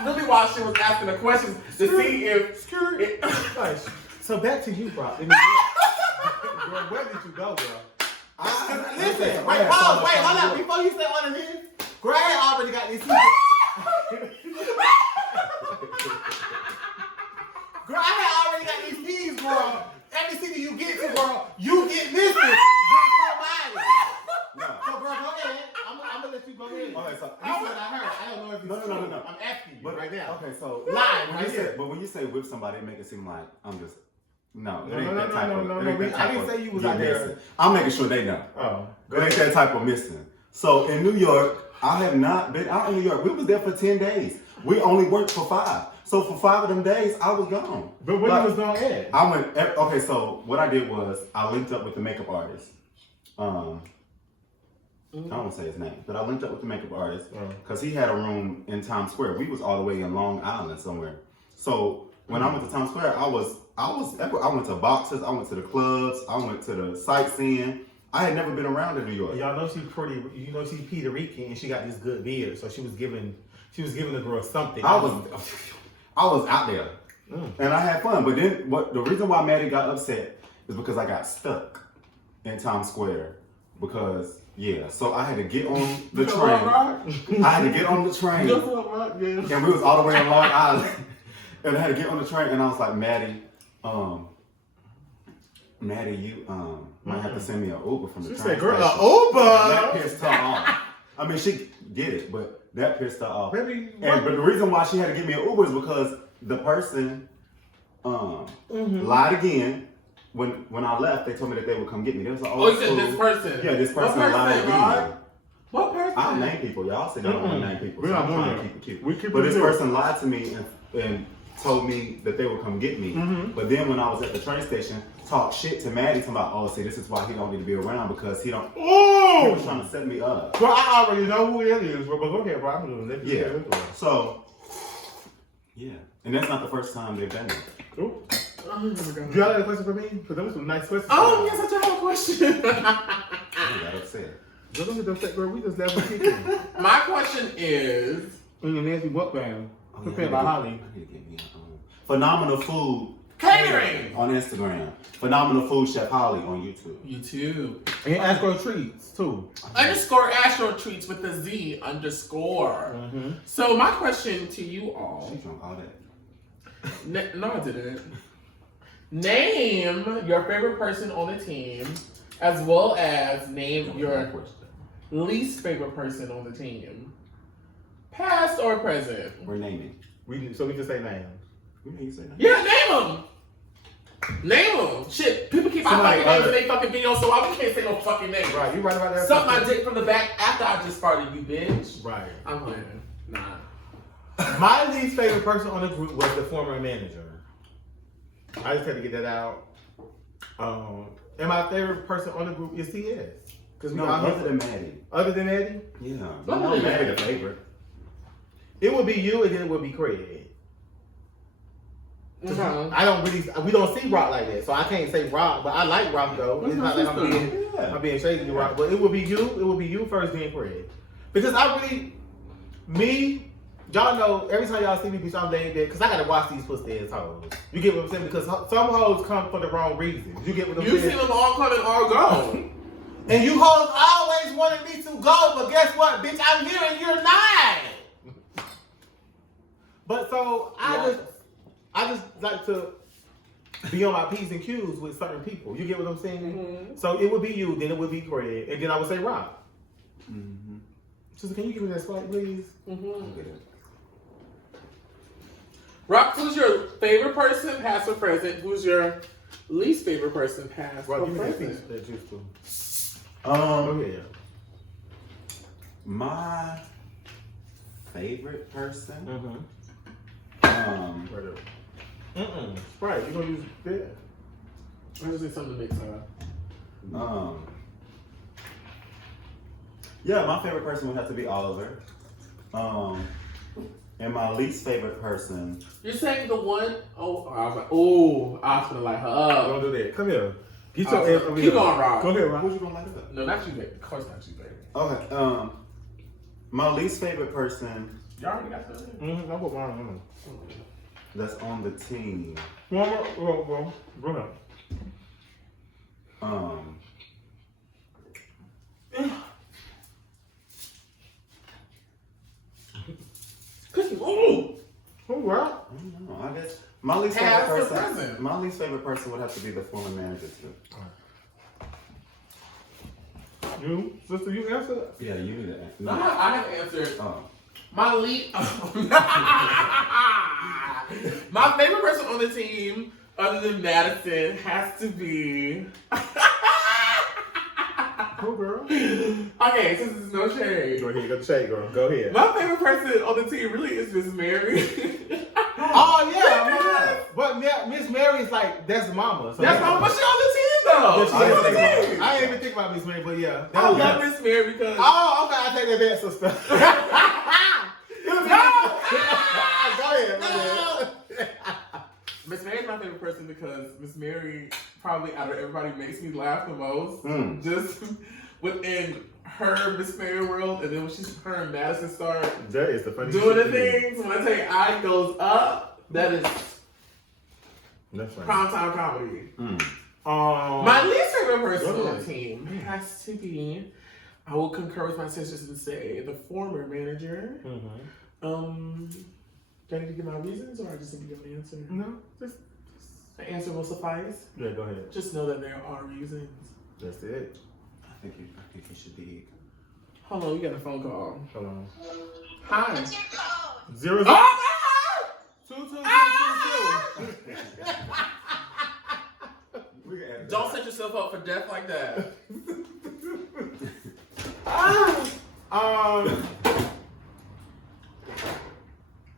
really why she was asking the questions to see if. So back to you, bro. Girl, where did you go, girl? Listen, wait, hold up. Before you say all of this, girl, I had already got these people. Girl, I had already got these keys, girl. Every city you get to, girl, you get missing with somebody. No. So, girl, go ahead. I'm gonna let you go ahead. Okay, so this is what I heard. I don't know if it's true. No. I'm asking you right now. Okay, so but when you say with somebody, it make it seem like I'm just. No, it ain't that type of. I didn't say you was out there. Missing. I'm making sure they know. Oh, it ain't that type of missing. So in New York, I have not been out in New York. We was there for 10 days. We only worked for 5. So for 5 of them days, I was gone. But when you was gone at? I went. Okay, so what I did was I linked up with the makeup artist. I don't want to say his name, but I linked up with the makeup artist because he had a room in Times Square. We was all the way in Long Island somewhere. So when I went to Times Square, I went to boxes, I went to the clubs, I went to the sightseeing. I had never been around in New York. Y'all know she's pretty. You know she's Puerto Rican and she got this good beard, so she was giving the girl something. I was out there and I had fun. But then the reason why Maddie got upset is because I got stuck in Times Square because. Yeah, so I had to get on the train. I had to get on the train. And we was all the way in Long Island. And I had to get on the train and I was like, Maddie, you might have to send me an Uber from the train. She said, girl, an Uber? That pissed her off. I mean, she did it, but that pissed her off. But the reason why she had to give me an Uber is because the person lied again. When I left, they told me that they would come get me. They was like, you said this person? Yeah, this person lied again. What person? I'll name people. Y'all said y'all don't want to name people. We're not trying doing to keep it cute. We keep But it this real. person lied to me and told me that they would come get me. But then when I was at the train station, talked shit to Maddie, talking about, see, this is why he don't need to be around because he don't. He was trying to set me up. Well, I already know who it is, but go ahead, bro. I'm gonna let you Yeah. So, yeah, and that's not the first time they've done it. Ooh. Do y'all have a question for me? Because those were some nice questions. Oh, yes, I do have a question. I got upset. Don't get upset, girl. We just left with kicking. My question is... In your Nancy mukbang, prepared by Holly. I need to get me Phenomenal Food Catering on Instagram. Phenomenal Food Chef Holly on YouTube. YouTube. And Astro Treats, too. _ Astro Treats with the Z _. So my question to you all... She drunk all that. No, I didn't. Name your favorite person on the team, as well as name your least favorite person on the team. Past or present? We're naming. So we can say names. You say names. Yeah, name them. Name them. Shit, people keep my fucking names in their fucking videos, so I can't say no fucking name. Right, you right about that. Suck my dick from the back after I just started, you bitch. Right. I'm playing. Nah. My least favorite person on the group was the former manager. I just had to get that out. And my favorite person on the group is TS. Because we No, all other than Maddie. Other than Eddie? Yeah. No, Maddie the favorite. It would be you and then it would be Craig. Mhm. I don't really, we don't see Rocc like that, so I can't say Rocc, but I like Rocc though. It's not like I'm being shady to Rocc, but it would be you first, then Craig. Because I really, y'all know, every time y'all see me, bitch, I'm laying there, because I gotta watch these pussy ass hoes. You get what I'm saying? Because some hoes come for the wrong reasons. You get what I'm You saying? seen them all come and all go. And you hoes always wanted me to go, but guess what, bitch? I'm here and you're not. But so I just like to be on my P's and Q's with certain people. You get what I'm saying? Mm-hmm. So it would be you, then it would be Craig, and then I would say Rocc. Mm-hmm. Sister, can you give me that spike, please? Mm-hmm. Rocc, who's your favorite person, past or present? Who's your least favorite person, past or Rocc, give me that present? piece, that juice too. Um, Yeah. my favorite person. Mm-hmm. Um, Sprite, you gonna use that? I just need something to mix up. Yeah, my favorite person would have to be Oliver. And my least favorite person. You're saying the one oh I was like, oh, I was gonna light her up. Don't do that. Come here. Get your ass over here. Keep going, Rocc. Go ahead, Rocc. Who's you gonna light up? No, not you, baby. Of course not you, baby. Okay. My least favorite person You already got that. Mm-hmm. I'll put mine on. that's on the team. One more. Go ahead. Ooh. Oh, wow. I don't know. I guess my least Past or favorite person. present? My least favorite person would have to be the former manager too. You, sister, you answer that? Yeah, you need to. No, I have answered. Oh. My lead. My favorite person on the team, other than Madison, has to be. Cool, girl. Okay, since there's no shade. Go ahead, go to shade, girl. Go ahead. My favorite person on the team really is Miss Mary. Oh, yeah. But Miss Mary's like, that's mama. So That's my, but she on the team though. But She on the I team. didn't even think about Miss Mary, but yeah. I love Miss Mary because. Oh, okay, I take that back, sister. Go ahead. Miss Mary's my favorite person because Miss Mary probably out of everybody makes me laugh the most. Just within her Miss Mary world, and then when her and Madison start That is the funniest doing the shit. things, when I say eye goes up, that is That's funny. primetime comedy. My My least favorite person on the team has to be, I will concur with my sisters and say, the former manager. Do I need to give my reasons, or I just need to give an answer? No, just The answer will suffice. yeah. Go ahead. Just know that there are reasons. That's it. I think you should be. Hold on, we got a phone call. Hold on. Hi. 0 Oh, 2 2 2 2 2. don't set yourself up for death like that.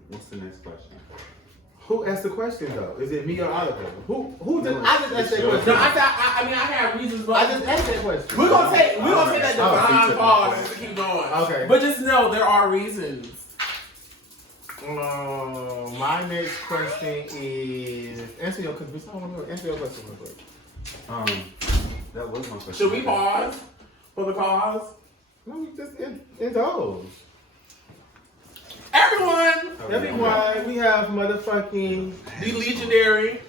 What's the next question? Who asked the question though? Is it me or Oliver? Who just? I just asked that No, question. I mean, I have reasons, but I just asked that question. we're gonna take that divine Oh, pause to keep going. Okay. But just know there are reasons. My next question is answer your question. Answer your question real quick. That was my question. Should we pause for the cause? No, we just indulge. Everyone, We have motherfucking the legendary,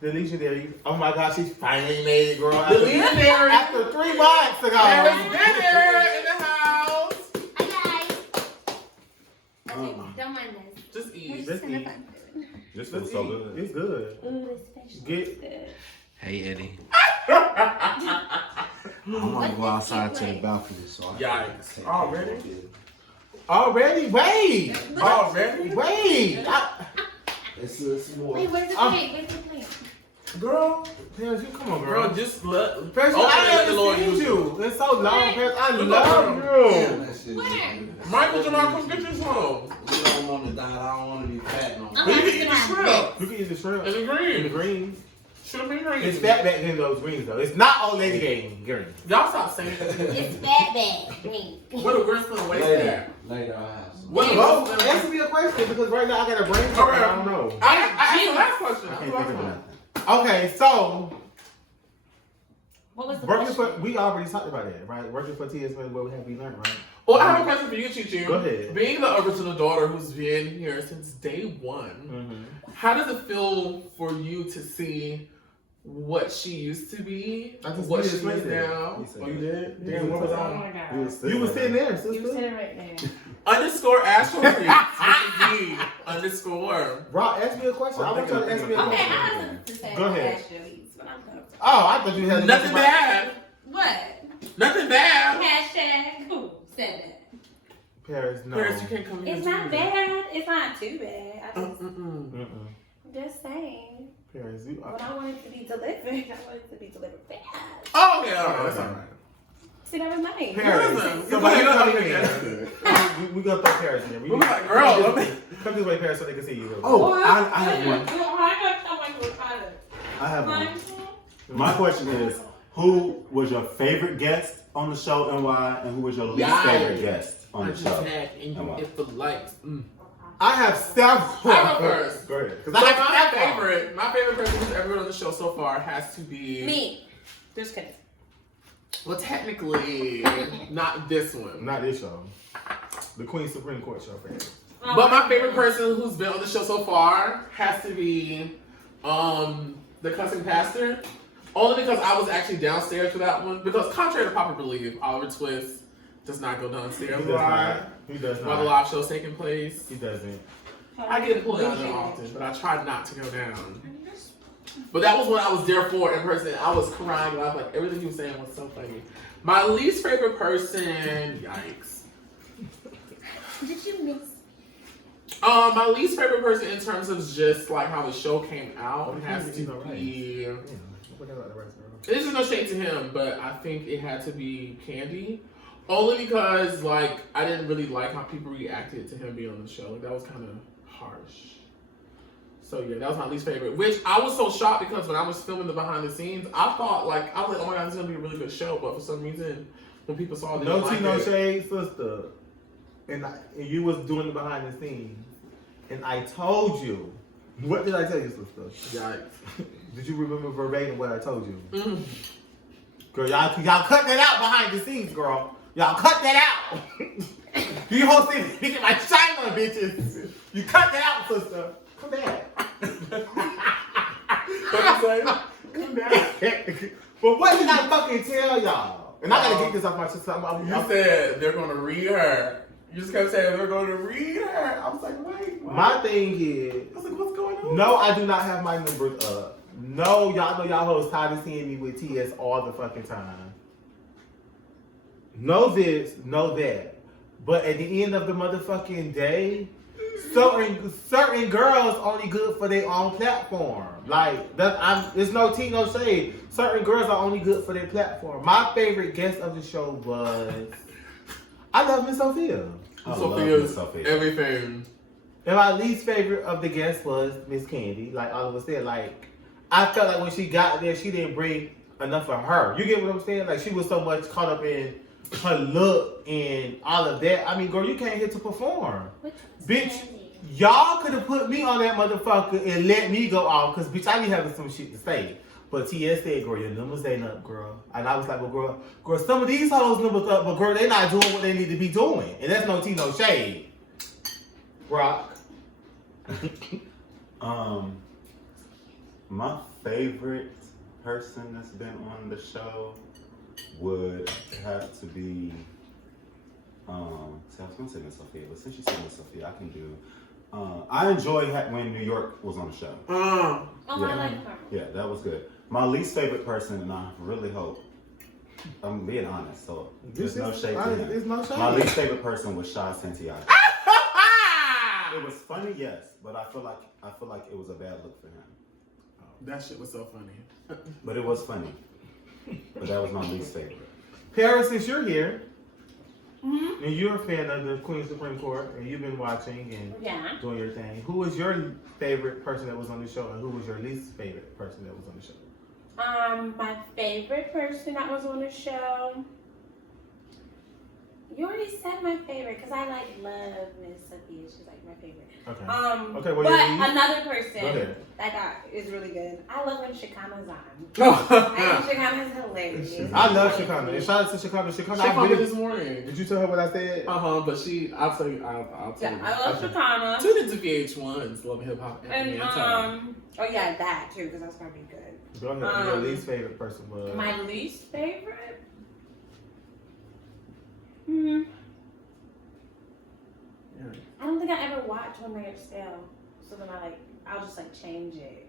the legendary. Oh my gosh, she's finally made it, girl. the legendary, After 3 months ago. Harris Bennett in the house. Hi guys. Don't mind this. Just We're eat. just Let's gonna eat. find food. This feels so good. It's good. Ooh, this fish Get- looks good. Hey Eddie, I I want to go outside to the balcony, so I Yikes. take Already? it. Already? Wait. Already? Wait. It's more. Wait, where's the plate? Where's the plate? Girl. Parents, you come on, girl. Bro, just let. Parents, Oh, I let the Lord haven't seen use you. It's so long, parents. I Look love up. Damn, you. that shit. Where? Michael Jamal, come get your some. You don't want to die. I don't want to be fat no more. I'm You not can eat the gonna have shrimp. You can eat the shrimp. And the And the green. green. Should have been green. It's fatback getting those greens though. It's not old lady getting green. Y'all stop saying it. It's bad. Me. What a green for the waist Later. there. Later, I'll have some. What a Well, green answer me a question because right now I got a brain fart. Okay. I don't know. I asked the last question. I can't think of nothing. Okay, so What was the working question? for we already talked about that, right? Working for TS Madison, what have we learned, right? Well, I have a question for you, Chi-Chi. Go ahead. Being the original daughter who's been here since day one, how does it feel for you to see what she used to be, I just what did she explain is that. now? You said Oh, you that. did? Damn, what was Oh on? my god. You was sitting there, You were sister. sitting right there. Underscore Astro Treats. Underscore. Rock, ask me a question. I want you to ask me a Okay, question. I have something to say. Go ahead. Actually, but I'm done. Oh, I thought you had Nothing bad. What? Nothing bad. Hashtag who said that? Paris, no. Paris, you can't come here. It's not bad. It's not too bad. Mm-mm. Just saying. Paris, you When I want it to be delivered, I want it to be delivered fast. Oh, yeah, all right, that's all right. See, that was nice. Paris. Listen, So you why you gotta come go here? We gonna throw Paris in there. We'll be like, girl, let me. Come this way, Paris, so they can see you. Oh, I have one. I I have one. My question is, who was your favorite guest on the show and why? And who was your least Yes. favorite guest on I the just show? had in And why? if the lights. I have several. I go first. Go ahead. So Because I have my favorite person who's ever been on the show so far has to be Me. Just kidding. Well, technically, not this one. Not this show. The Queen Supreme Court show, Paris. But my favorite person who's been on the show so far has to be the cussing pastor. Only because I was actually downstairs for that one. Because contrary to popular belief, Oliver Twist does not go downstairs He does live not. He does while the not. live show's taking place. He doesn't. I get pulled down there often, but I try not to go down. But that was what I was there for in person. I was crying. I was like, everything he was saying was so funny. My least favorite person, yikes. Did you miss? My least favorite person in terms of just like how the show came out has to be. This is no shade to him, but I think it had to be Candy. Only because like I didn't really like how people reacted to him being on the show. Like, that was kind of harsh. So yeah, that was my least favorite. Which I was so shocked because when I was filming the behind the scenes, I thought like I was like, oh my god, this is gonna be a really good show. But for some reason, when people saw it, they No didn't tea, like no it. shade, sister. And you was doing the behind the scenes. And I told you. What did I tell you, sister? Yikes. Did you remember verbatim what I told you? Mm. Girl, y'all cut that out behind the scenes, girl. Y'all cut that out. You hosting bitch my shine on bitches. You cut that out, sister. Come back. What you say? Come back. But what did I fucking tell y'all? And I gotta get this off my system. You said they're gonna read her. You just kept saying they're gonna read her. I was like, wait. What? My thing is, I was like, what's going on? no, I do not have my numbers up. No, y'all know y'all hoes tired of seeing me with TS all the fucking time. Know this, know that. But at the end of the motherfucking day, certain girls only good for their own platform. Like there's no tea, no shade. Certain girls are only good for their platform. My favorite guest of the show was I love Miss Sophia. I love Sophia's Miss Sophia. everything. And my least favorite of the guests was Miss Candy. Like Oliver said, like I felt like when she got there, she didn't bring enough of her. You get what I'm saying? Like she was so much caught up in her look and all of that. I mean, girl, you came here to perform. Bitch, y'all could have put me on that motherfucker and let me go off, because bitch, I be having some shit to say. But TS said, girl, your numbers ain't up, girl. And I was like, well, girl, some of these hoes numbers up, but girl, they not doing what they need to be doing. And that's no tea, no shade. Rocc. My favorite person that's been on the show would have to be see, I was gonna say Miss Sophia, but since you said Miss Sophia, I can do I enjoyed when New York was on the show. Oh, Yeah. I like her. Yeah, that was good. My least favorite person, and I really hope I'm being honest, so there's no shade to him. There's no shade. My least favorite person was Shy Santiago. It was funny, yes, but I feel like it was a bad look for him. That shit was so funny. But it was funny. But that was my least favorite. Paris, since you're here, Mm-hmm. And you're a fan of the Queen Supreme Court, and you've been watching and doing your thing. Who was your favorite person that was on the show, and who was your least favorite person that was on the show? My favorite person that was on the show. You already said my favorite because I love Miss Sophia. She's like my favorite. Okay. Okay. Well, But you another person Go ahead. that is really good. I love when Shekinah's on. I Oh. think Shekinah's hilarious. I love Shekinah. And shout out to Shekinah. She called me this morning. Did you tell her what I said? But I'll tell you. I'll tell you. Yeah, I love Shekinah. Tune into VH1's Love and Hip Hop. And oh yeah, that too, because that's gonna be good. Go ahead. Your least favorite person was. My least favorite. I don't think I ever watched One Night Stale, so then I'll just change it.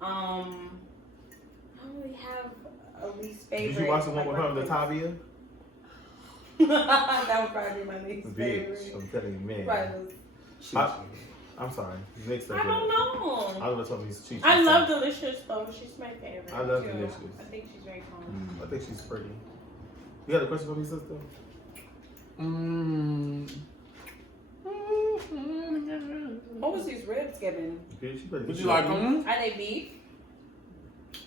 I don't really have a least favorite. Did you watch the one with her, Latavia? That would probably be my least favorite. Bitch, I'm telling you, man. Right. I'm sorry. Next I don't know. I was talking to I love Delicious though. She's my favorite. I love too. Delicious. I think she's very fun. I think she's pretty. You got a question for me, sister? What was these ribs given? Bitch, Would you like them? Are they beef?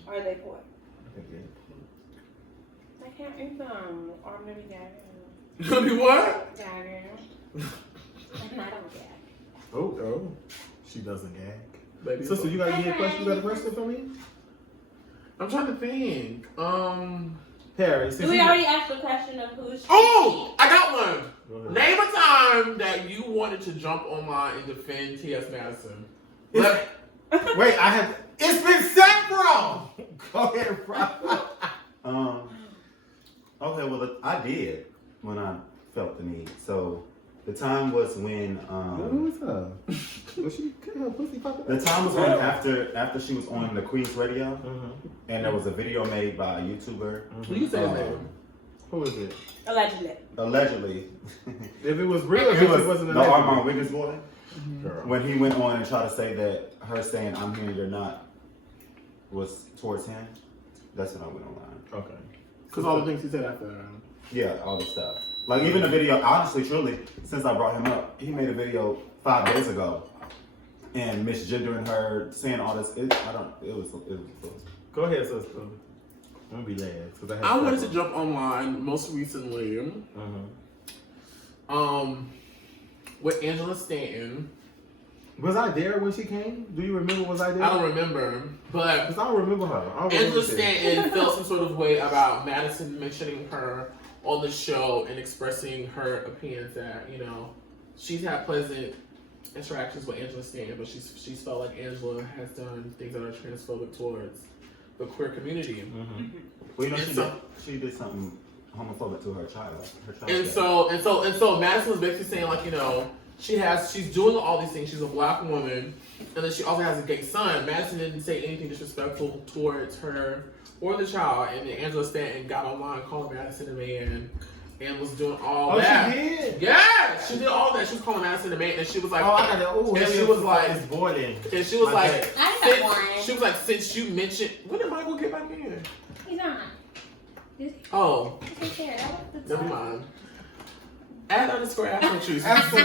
Or are they pork? I think yeah. I can't eat them. Or maybe gag. You gonna be what? Gag. And I don't gag. Oh. She doesn't gag. Baby, Sister, you got any question? You got a question for me? I'm trying to think. Harry, Did we already ask the question of who's? Oh, I got one. Go ahead. Name a time that you wanted to jump online and defend TS Madison. Wait, it's been several! Go ahead, bro. Okay, well, I did when I felt the need. So, the time was when, What's up? Was she her pussy popping? the time was when after she was on the Queen's Radio, Mm-hmm. and there was a video made by a YouTuber. You can say his name. Who is it? Allegedly. Allegedly. If it was real, It was wasn't the Armand Wiggins boy. Girl. When he went on and tried to say that her saying "I'm here, you're not" was towards him. That's when I went online. Okay. Because all the things he said after. Yeah, all the stuff. Like even the video. Honestly, truly, since I brought him up, he made a video 5 days ago, and misgendering her, saying all this. It was. Go ahead, sister. I'm gonna be last. I wanted to jump online most recently. With Angela Stanton. Was I there when she came? Do you remember? Was I there? I don't remember, but Because I don't remember her. I don't Angela remember shit. Stanton felt some sort of way about Madison mentioning her on the show and expressing her opinions that, she's had pleasant interactions with Angela Stanton, but she's felt like Angela has done things that are transphobic towards the queer community. Well, she did something homophobic to her child. And so Madison was basically saying she's doing all these things. She's a black woman, and then she also has a gay son. Madison didn't say anything disrespectful towards her or the child, and then Angela Stanton got online calling Madison a man and was doing all that. She did? Yeah, she did all that. She was calling Madison a man, and she was like, I got it. and she was like, it's boiling. and she was like, I got one. she was like, since you mentioned, when did Michael get back in? He's not. Oh, Okay, never mind. @_Afro Trees. That's for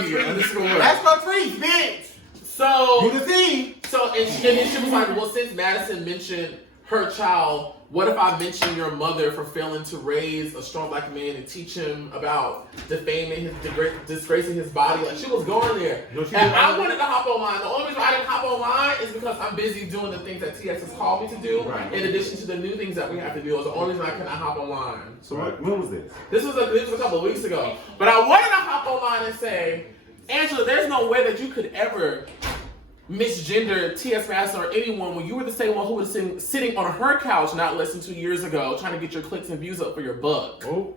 trees, bitch. So You the thing. and then she was like, well, since Madison mentioned her child, what if I mention your mother for failing to raise a strong black man and teach him about defaming disgracing his body? Like, she was going there. No, she And didn't. I wanted to hop online. The only reason I didn't hop online is because I'm busy doing the things that TS has called me to do, Right. in addition to the new things that we have to do. It's the only reason I could not hop online. So when was this? This was a couple of weeks ago. But I wanted to hop online and say, Angela, there's no way that you could ever misgender T.S. Madison or anyone when you were the same one who was sitting on her couch not less than 2 years ago trying to get your clicks and views up for your buck. Ooh.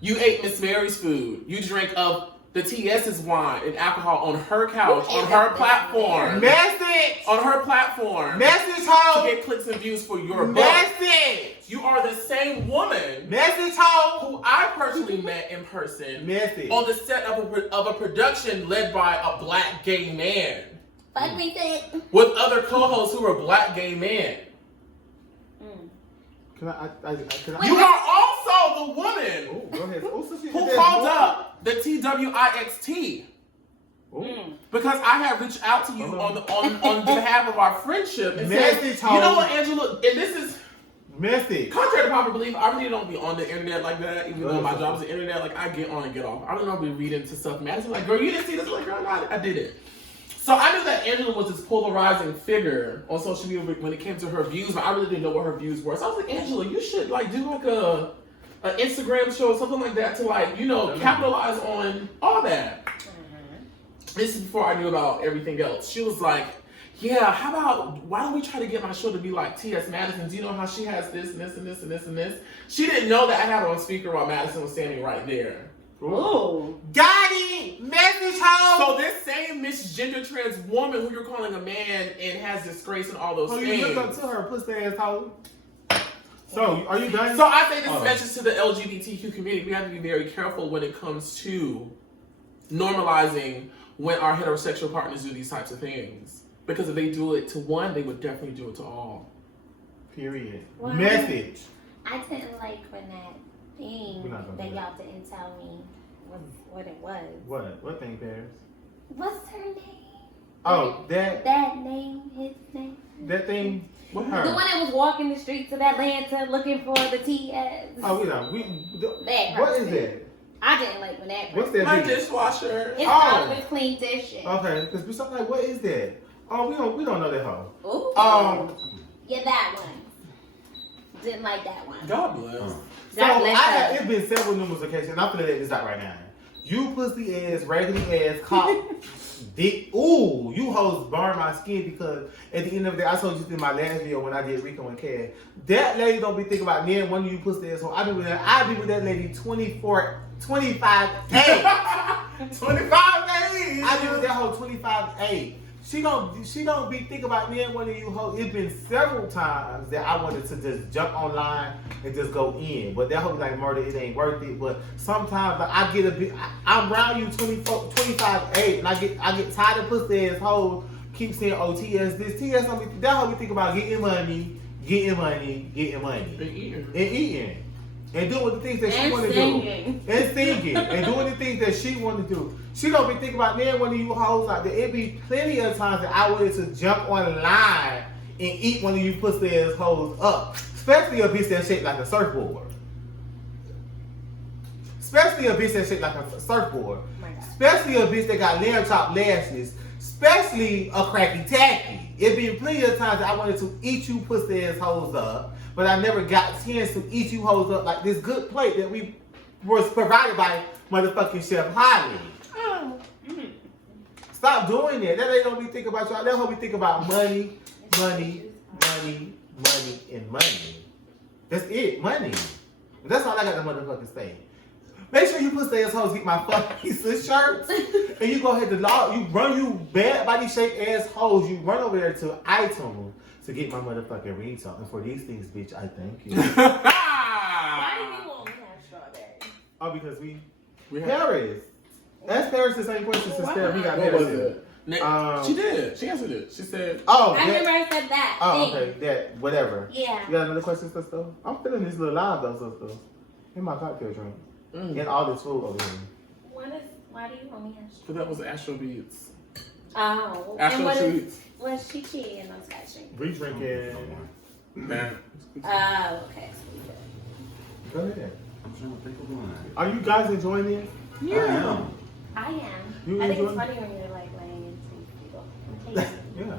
You ate Miss Mary's food. You drank of the T.S.'s wine and alcohol on her couch, on her platform. Message. On her platform. Message To hoe. get clicks and views for your buck. Message. You are the same woman Message hoe. who I personally met in person Message. on the set of a production led by a black gay man Fuck me, thick. with other co-hosts who were black gay men. Can I? You are also Also, the woman Oh, go ahead. Oh, so she who did that called more? up the TWIXT Oh. because I have reached out to you on behalf of our friendship and said, Message, you know hoe. what, Angela, and this is Message. contrary to popular belief, I really don't be on the internet like that, even though my Right. job is the internet. Like, I get on and get off. I don't know, be reading into stuff. Madison, like, girl, you didn't see this? Like, girl, no, I did it. So I knew that Angela was this polarizing figure on social media when it came to her views, but I really didn't know what her views were. So I was like, Angela, you should like do like an Instagram show or something like that to like, you know, capitalize on all that. This is before I knew about everything else. She was like, yeah, how about, why don't we try to get my show to be like TS Madison? Do you know how she has this and this and this and this and this? She didn't know that I had her on speaker while Madison was standing right there. Ooh. Got it! Message hoe! So this same misgender trans woman who you're calling a man and has disgrace and all those So things. you look up to her, pussy ass hoe. So, are you done? So I say this Oh. message to the LGBTQ community. We have to be very careful when it comes to normalizing when our heterosexual partners do these types of things. Because if they do it to one, they would definitely do it to all. Period. Wow. Message. I didn't like when that thing We're not gonna that do y'all didn't tell me was what it was. What? What thing, Paris? What's her name? Oh, that Name, his name. that thing. What The Her. one that was walking the streets of Atlanta looking for the TS. Oh, we don't. That What is person. that? I didn't like when that What's person. that? My video? dishwasher. It Oh. started with clean dishes. Okay, because we something like, what is that? Oh, we don't know that hoe. Ooh. Yeah, that one. Didn't like that one. God bless. So God bless her. it's been several numerous occasions. I'm gonna let this out right now. You pussy ass, raggedy ass, cock, dick. Ooh, you hoes burn my skin because at the end of the day, I told you in my last video when I did Rico and Cass, that lady don't be thinking about me and one of you pussy ass. I be with that lady 25 days. 25 days. I be with that hoe 25 She don't be thinking about me and one of you hoes. It's been several times that I wanted to just jump online and just go in, but that hoe be like, murder, it ain't worth it. But sometimes like, I get a bit, I'm around you 25 and I get tired of pussy ass hoes. Keep saying, oh, TS this, TS don't be, that hoe be thinking about getting money, and eating. And doing the things that she want to do. And singing. And doing the things that she want to do. She don't be thinking about me and one of you hoes out there. It be plenty of times that I wanted to jump online and eat one of you pussy ass hoes up. Especially a bitch that shaped like a surfboard. Especially a bitch that shaped like a surfboard. Especially a bitch that got lamb chop lashes. Especially a cracky tacky. It be plenty of times that I wanted to eat you pussy ass hoes up. But I never got a chance to eat you hoes up like this good plate that we was provided by motherfucking Chef Holly. Stop doing that. That ain't don't be thinking about y'all. That hoe be thinking about money. That's it, money. That's all I got to motherfucking say. Make sure you pussy ass hoes get my fucking shirts. And you go ahead to you run you bad body shaped ass hoes. You run over there to iTunes to get my motherfucking ringtone. And for these things, bitch, I thank you. Why do you only have strawberry? Oh, because we have Paris. Ask Paris the same question since we got What was Paris. it? She did. She answered it. She said, Oh, I remember I said that. oh, thing. okay. That, whatever. Yeah. You got another question, sister? I'm feeling this little live though, sister. In my cocktail drink. And all this food over here. Why do you only have strawberry? because that was Astro Beats. Oh. Astro And what is, Beats. what's Chi Chi and those guys drink? We drinking. Man. Oh, okay. Go ahead. I'm trying to think of one. Are you guys enjoying this? I am. I am. You I think it's enjoy- funny when you're like laying into people. Yeah.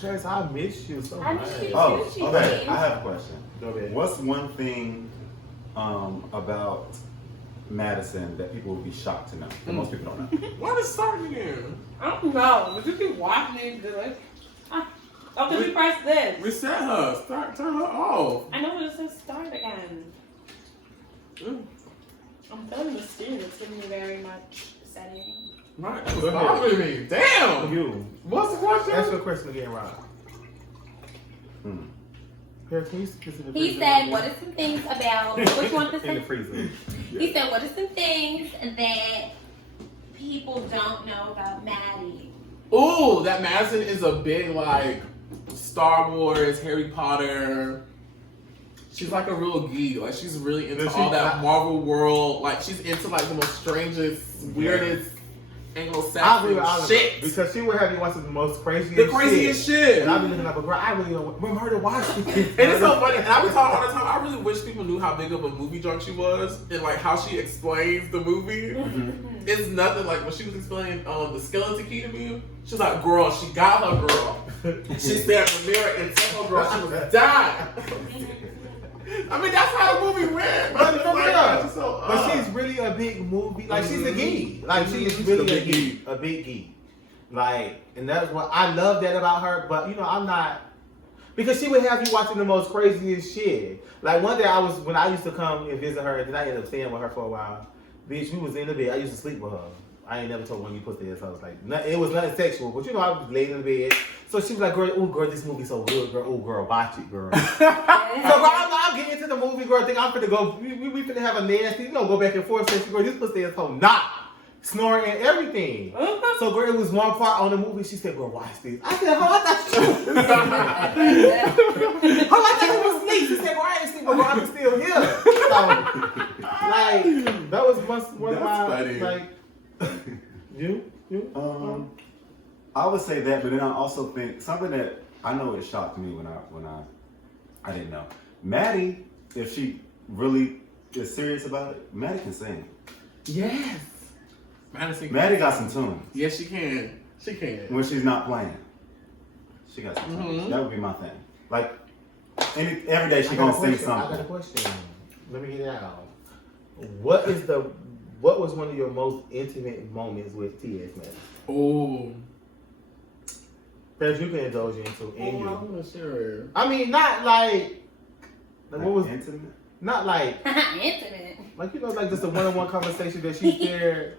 Paris, I miss you so I much. miss you. Oh, Sushi, okay. please. I have a question. Go ahead. What's one thing about Madison that people would be shocked to know that most people don't know? Why did it start again? I don't know. Would you be watching it? Like, oh, because we pressed this. Reset her. Turn her off. I know it says start again. Mm. I'm feeling the steam. It's giving me very much setting. Right. That was bothering me. Damn. You. What's the question? Ask your question again, Rob. Hmm. Paris, can you sit in the He freezer? said, what are some things about, which one to In the say? freezer. He said, what are some things that people don't know about Maddie? Ooh, that Madison is a big like Star Wars, Harry Potter. She's like a real geek. Like she's really into all that Marvel world. Like she's into like the most strangest, weirdest Anglo-Saxon shit. Because she would have you watching the most craziest shit. And I'd be looking like, girl, I really don't want her to watch this. And it's so funny. And I be talking all the time. I really wish people knew how big of a movie drunk she was and like how she explains the movie. It's nothing like when she was explaining the skeleton key to me. She's like, girl, she got her girl. She stared in the mirror and told her girl she was dying. I mean, that's how the movie went. But she's really a big movie. Like, she's a geek. Like, she is really a big geek. Like, and that's what I love that about her. But, you know, I'm not. Because she would have you watching the most craziest shit. Like, one day when I used to come and visit her, and then I ended up staying with her for a while. Bitch, we was in the bed. I used to sleep with her. I ain't never told one you put this. I was like, it was nothing sexual, but you know, I was laying in the bed. So she was like, girl, this movie's so good, girl. Oh, girl, watch it, girl. So, girl, I'm getting into the movie, girl. I think I'm finna go. We finna have a nasty, you know, go back and forth. Say, girl, this pussy is so snoring and everything. So, girl, it was one part on the movie. She said, girl, watch this. I said, I thought you was asleep. She said, girl, I ain't asleep, but girl, I'm still here. So, like, that was one of my, funny. Like, you? I would say that, but then I also think something that I know it shocked me when I didn't know. Maddie, if she really is serious about it, Maddie can sing. Yes. Maddie got some tunes. Yes, she can. She can. When she's not playing, she got some tunes. That would be my thing. Like every day she gonna sing something. I got a question. Let me get it out. What was one of your most intimate moments with TS Madison? Oh. That you can indulge into in you. I'm not sure. I mean, not like what was intimate? Not like intimate. Like, you know, like just a one-on-one conversation that she shared,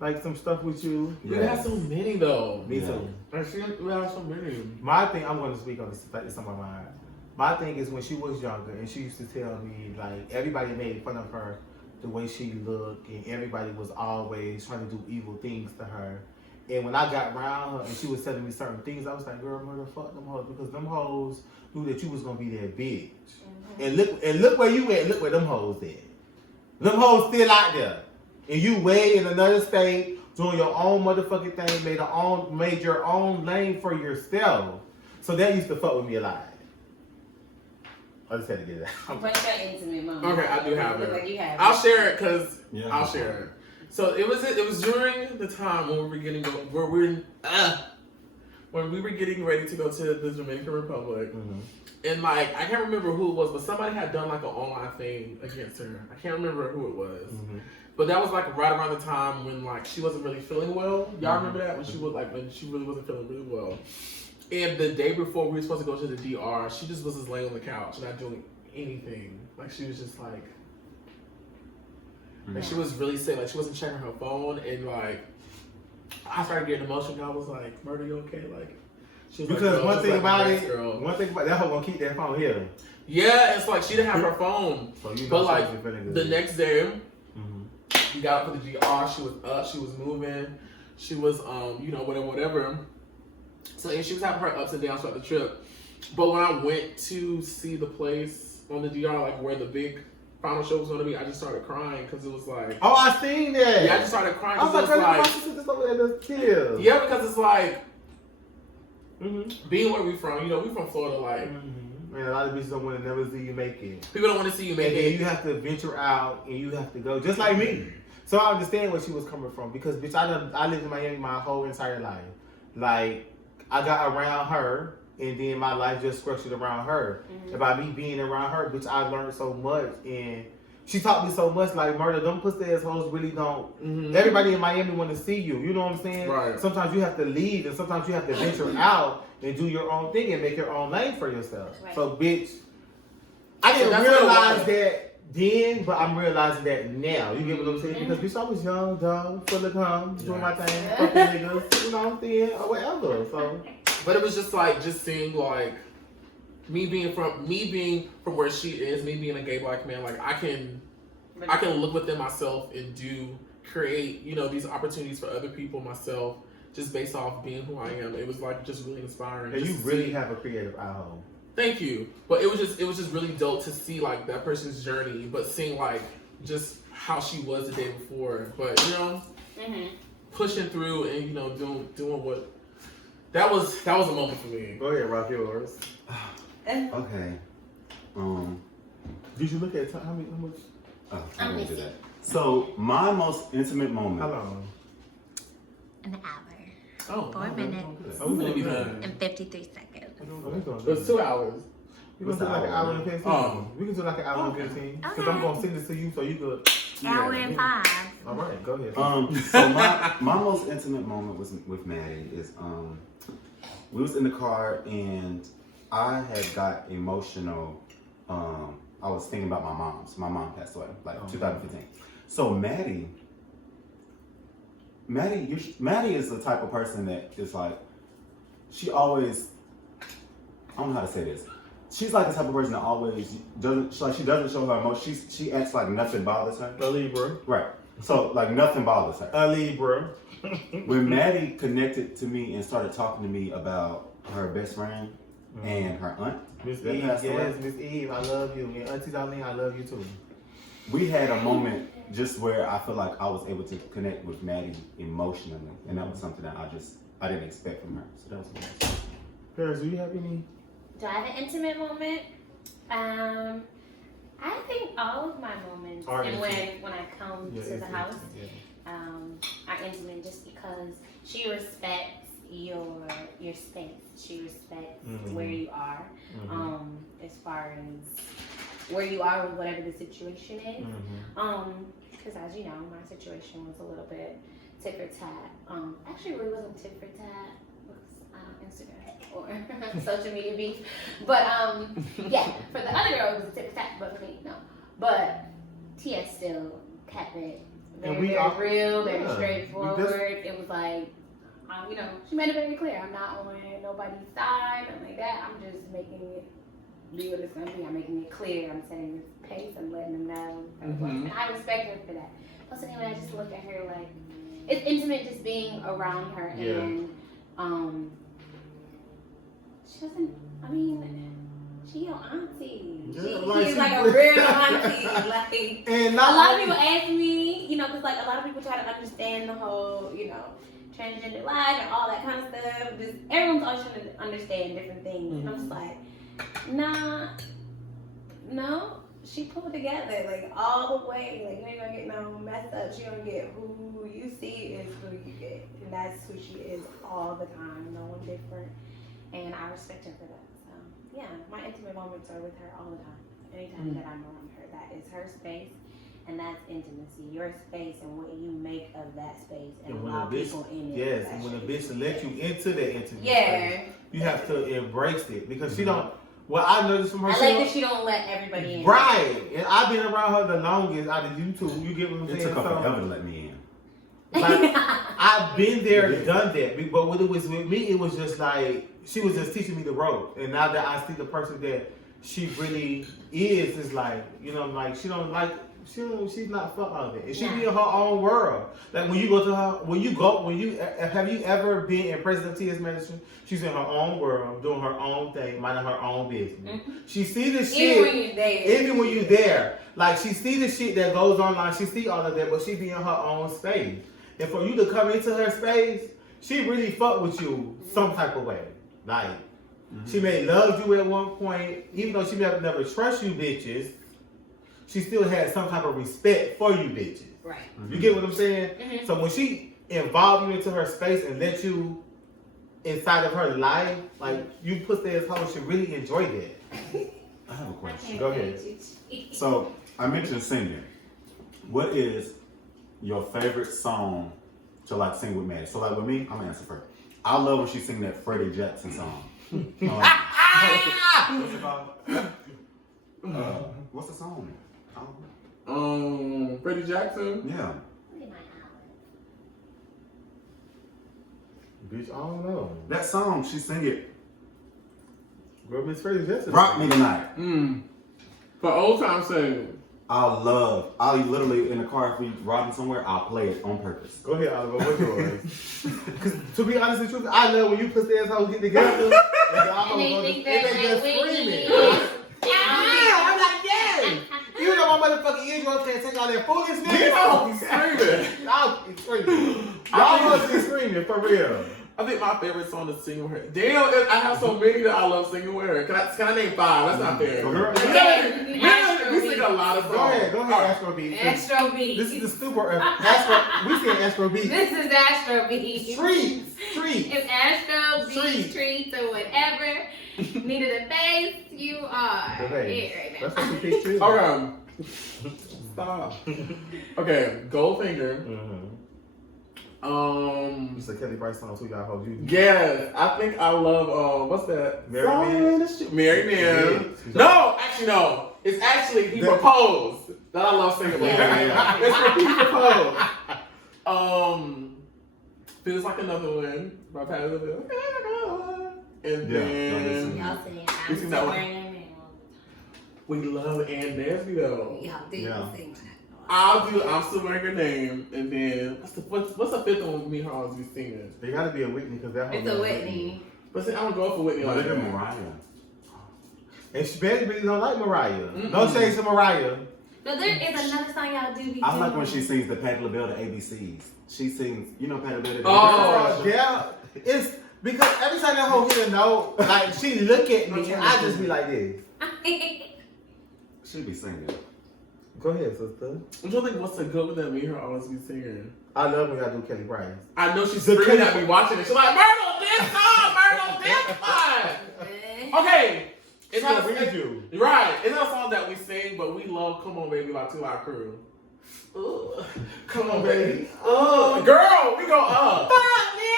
like some stuff with you. We have so many though. Me too. We have so many. My thing, I'm going to speak on this. It's on my mind. My thing is when she was younger and she used to tell me like everybody made fun of her, the way she looked, and everybody was always trying to do evil things to her. And when I got around her and she was telling me certain things, I was like, girl, mother, fuck them hoes, because them hoes knew that you was gonna be that bitch. And look where you at, look where them hoes at. Them hoes still out there. And you way in another state, doing your own motherfucking thing, made your own lane for yourself. So that used to fuck with me a lot. I just had to get it out. What's your intimate moment? Okay, I do have it. Like you have I'll share it because I'll share it. it. So it was during the time when we were getting ready to go to the Dominican Republic. Mm-hmm. And like I can't remember who it was, but somebody had done like an online thing against her. I can't remember who it was. Mm-hmm. But that was like right around the time when like she wasn't really feeling well. Y'all remember that? When she really wasn't feeling really well. And the day before we were supposed to go to the DR, she just was laying on the couch, not doing anything. Like she was just like she was really sick. Like she wasn't checking her phone, and like I started getting emotional. I was like, "Murder, you okay?" Like she was because like, one thing about girl. that hoe gonna keep that phone here. Yeah, it's like she didn't have her phone. So you know, but like the next day, we got up for the GR. She was up. She was moving. She was whatever. So and she was having her ups and downs throughout the trip. But when I went to see the place on the DR, like where the big final show was going to be, I just started crying because it was like... Oh, I seen that. Yeah, I just started crying I because was like, yeah, because it's like being where we from. You know, we from Florida, like... And a lot of bitches don't want to never see you make it. People don't want to see you make it. And then you have to venture out and you have to go, just like me. So I understand where she was coming from because, bitch, I lived in Miami my whole entire life. Like, I got around her, and then my life just structured around her. And by me being around her, bitch, I learned so much, and she taught me so much. Like, murder, them pussy ass hoes really don't. Everybody in Miami want to see you. You know what I'm saying? Right. Sometimes you have to leave, and sometimes you have to venture out and do your own thing and make your own lane for yourself. Right. So, bitch, I didn't realize that then, but I'm realizing that now. You get what I'm saying? Because bitch, I was young, dumb, full of cum, doing my thing, fucking niggas, you know what I'm saying, or whatever. So, but it was just like seeing like me being from where she is, me being a gay black man, like I can look within myself and create, you know, these opportunities for other people myself, just based off being who I am. It was like just really inspiring. And you really have a creative eye hole. Thank you. But it was just really dope to see like that person's journey, but seeing like just how she was the day before. But you know, pushing through and you know doing what that was a moment for me. Go ahead, Rock, yours. Okay. Did you look at how much? Oh, I didn't do that. So my most intimate moment. How long? An hour. Oh, 4 minutes and 53 seconds. It's 2 hours. We can do like an hour and 15. We can do like an hour and 15. Because I'm gonna send this to you so you could. Hour and 5. All right, go ahead. So my most intimate moment was with Maddie. Is we was in the car and I had got emotional. I was thinking about my mom. So my mom passed away, like 2015. So Maddie is the type of person that is like, she always, I don't know how to say this. She's like the type of person that always doesn't show her emotions. She acts like nothing bothers her. A Libra. Right. So like nothing bothers her. A Libra. When Maddie connected to me and started talking to me about her best friend and her aunt, Miss Eve, yes, Miss Eve, I love you. And Auntie Darlene, I love you too. we had a moment just where I feel like I was able to connect with Maddie emotionally, and that was something that I didn't expect from her. So that was nice. Paris, do you have any? Do I have an intimate moment? I think all of my moments, and when I come to the house, are intimate just because she respects your space. She respects where you are, as far as where you are with whatever the situation is. Because as you know, my situation was a little bit tit for tat. Actually, it really wasn't tit for tat. Instagram or social media beef, but yeah, for the other girl it was a tit for tat, but for me, no. But TS still kept it very real, very straightforward. It was like, you know, she made it very clear. I'm not on nobody's side, nothing like that. I'm just making it be what it's gonna be. I'm making it clear. I'm setting this pace. I'm letting them know. And I respect her for that. Plus, anyway, I just look at her like it's intimate, just being around her, and she doesn't. I mean, she your auntie. She's like a real auntie. Like, and a lot of people ask me, you know, because like a lot of people try to understand the whole, you know, transgender life and all that kind of stuff. Just everyone's always trying to understand different things. And I'm just like, nah, no. She pulled together like all the way. Like you ain't gonna get no mess up. She gonna get who you see is who you get, and that's who she is all the time. No one different. And I respect her for that. So, yeah, my intimate moments are with her all the time. Anytime that I'm around her, that is her space, and that's intimacy. Your space and what you make of that space, and allow people in it. Yes, and when a bitch let you into that intimacy, space, you have to embrace it because she don't. Well, I noticed from her. I like that she don't let everybody in. Right, and I've been around her the longest out of you two. You get what I'm saying? It took her forever to let me in. Like, I've been there, done that, but when it was with me, it was just like she was just teaching me the rope. And now that I see the person that she really is, it's like, you know, like she's not for all of it, and she be in her own world. Like when you go to her, have you ever been in President TS Madison? She's in her own world, doing her own thing, minding her own business. She see the shit, even when you're there. Like she see the shit that goes online, she see all of that, but she be in her own space. And for you to come into her space, she really fuck with you some type of way. Like, she may love you at one point, even though she never trust you bitches, she still had some type of respect for you bitches. Right. You get what I'm saying? So when she involved you into her space and let you inside of her life, like, you put that as how she really enjoyed that. I have a question. Go ahead. So, I mentioned singing. What is your favorite song to like sing with Maddie? So like with me, I'm gonna answer first. I love when she sing that Freddie Jackson song. What's it called? What's the song? Freddie Jackson. Yeah. Bitch, I don't know. That song, she sing it. Girl, Miss Freddie Jackson. Rock Me Tonight. For old time's sake. I'll literally in the car if we riding somewhere, I'll play it on purpose. Go ahead, Oliver. What's yours? Because to be honest with you, I love when you pussy assholes get together and they think they're just like screaming. Whitney. I'm like, yes. You know my motherfucking eardrums can't take all that foolishness. I'm screaming. I'll be screaming. Y'all must be screaming for real. I think my favorite song is Singing With Her. Damn, I have so many that I love singing with her. Can I name 5? That's not fair. Girl. We sing a lot of songs. Go ahead, Astro Beat. Astro Beat. This is the super Astro. We sing Astro Beat. This is Astro Beat. Streets. If Astro Beat, Streets. treats, or whatever needed a face, you are it right now. That's what you picked too. Okay. Stop. Okay, Goldfinger. Mm-hmm. Um, It's a Kelly Price song, so we gotta hold you. yes, I think I love, what's that? Mary Song Man? in the Street. Mary Man. Yeah. No, actually no. It's actually He Proposed that I love singing with. Yeah. It's for He Proposed. Feels Like Another One by Patti LaBelle. And then Y'all sing We I'm sing that one. somewhere in the middle. we love Ann Nesby though. Y'all do Yeah. sing that. I'll do I'm Still Wearing Her Name, and then what's the 5th one with me? How is we singing? There gotta be a Whitney because that It's a Whitney. But see, I don't go for Whitney But like look at that. Mariah. And she basically don't like Mariah. Mm-mm. No shades to Mariah. No, there is another song y'all do. I like when she sings the Patti LaBelle, the ABCs. She sings, you know Patti LaBelle. Oh. Yeah. It's because every time that hoe hit a note, like she look at me and I just be like this. She be singing. Go ahead, sister. I'm trying to think what's the good one that me and her always be singing. I love when y'all do Kelly Price. I know she's The screaming Kelly- at me watching it. She's like, Myrtle, this song, Myrtle, this one. Okay. It's She not gonna read you. Right. It's not a song that we sing, but we love Come On Baby by 2 Hour Crew. Ugh. Come on, baby. Girl, we go up.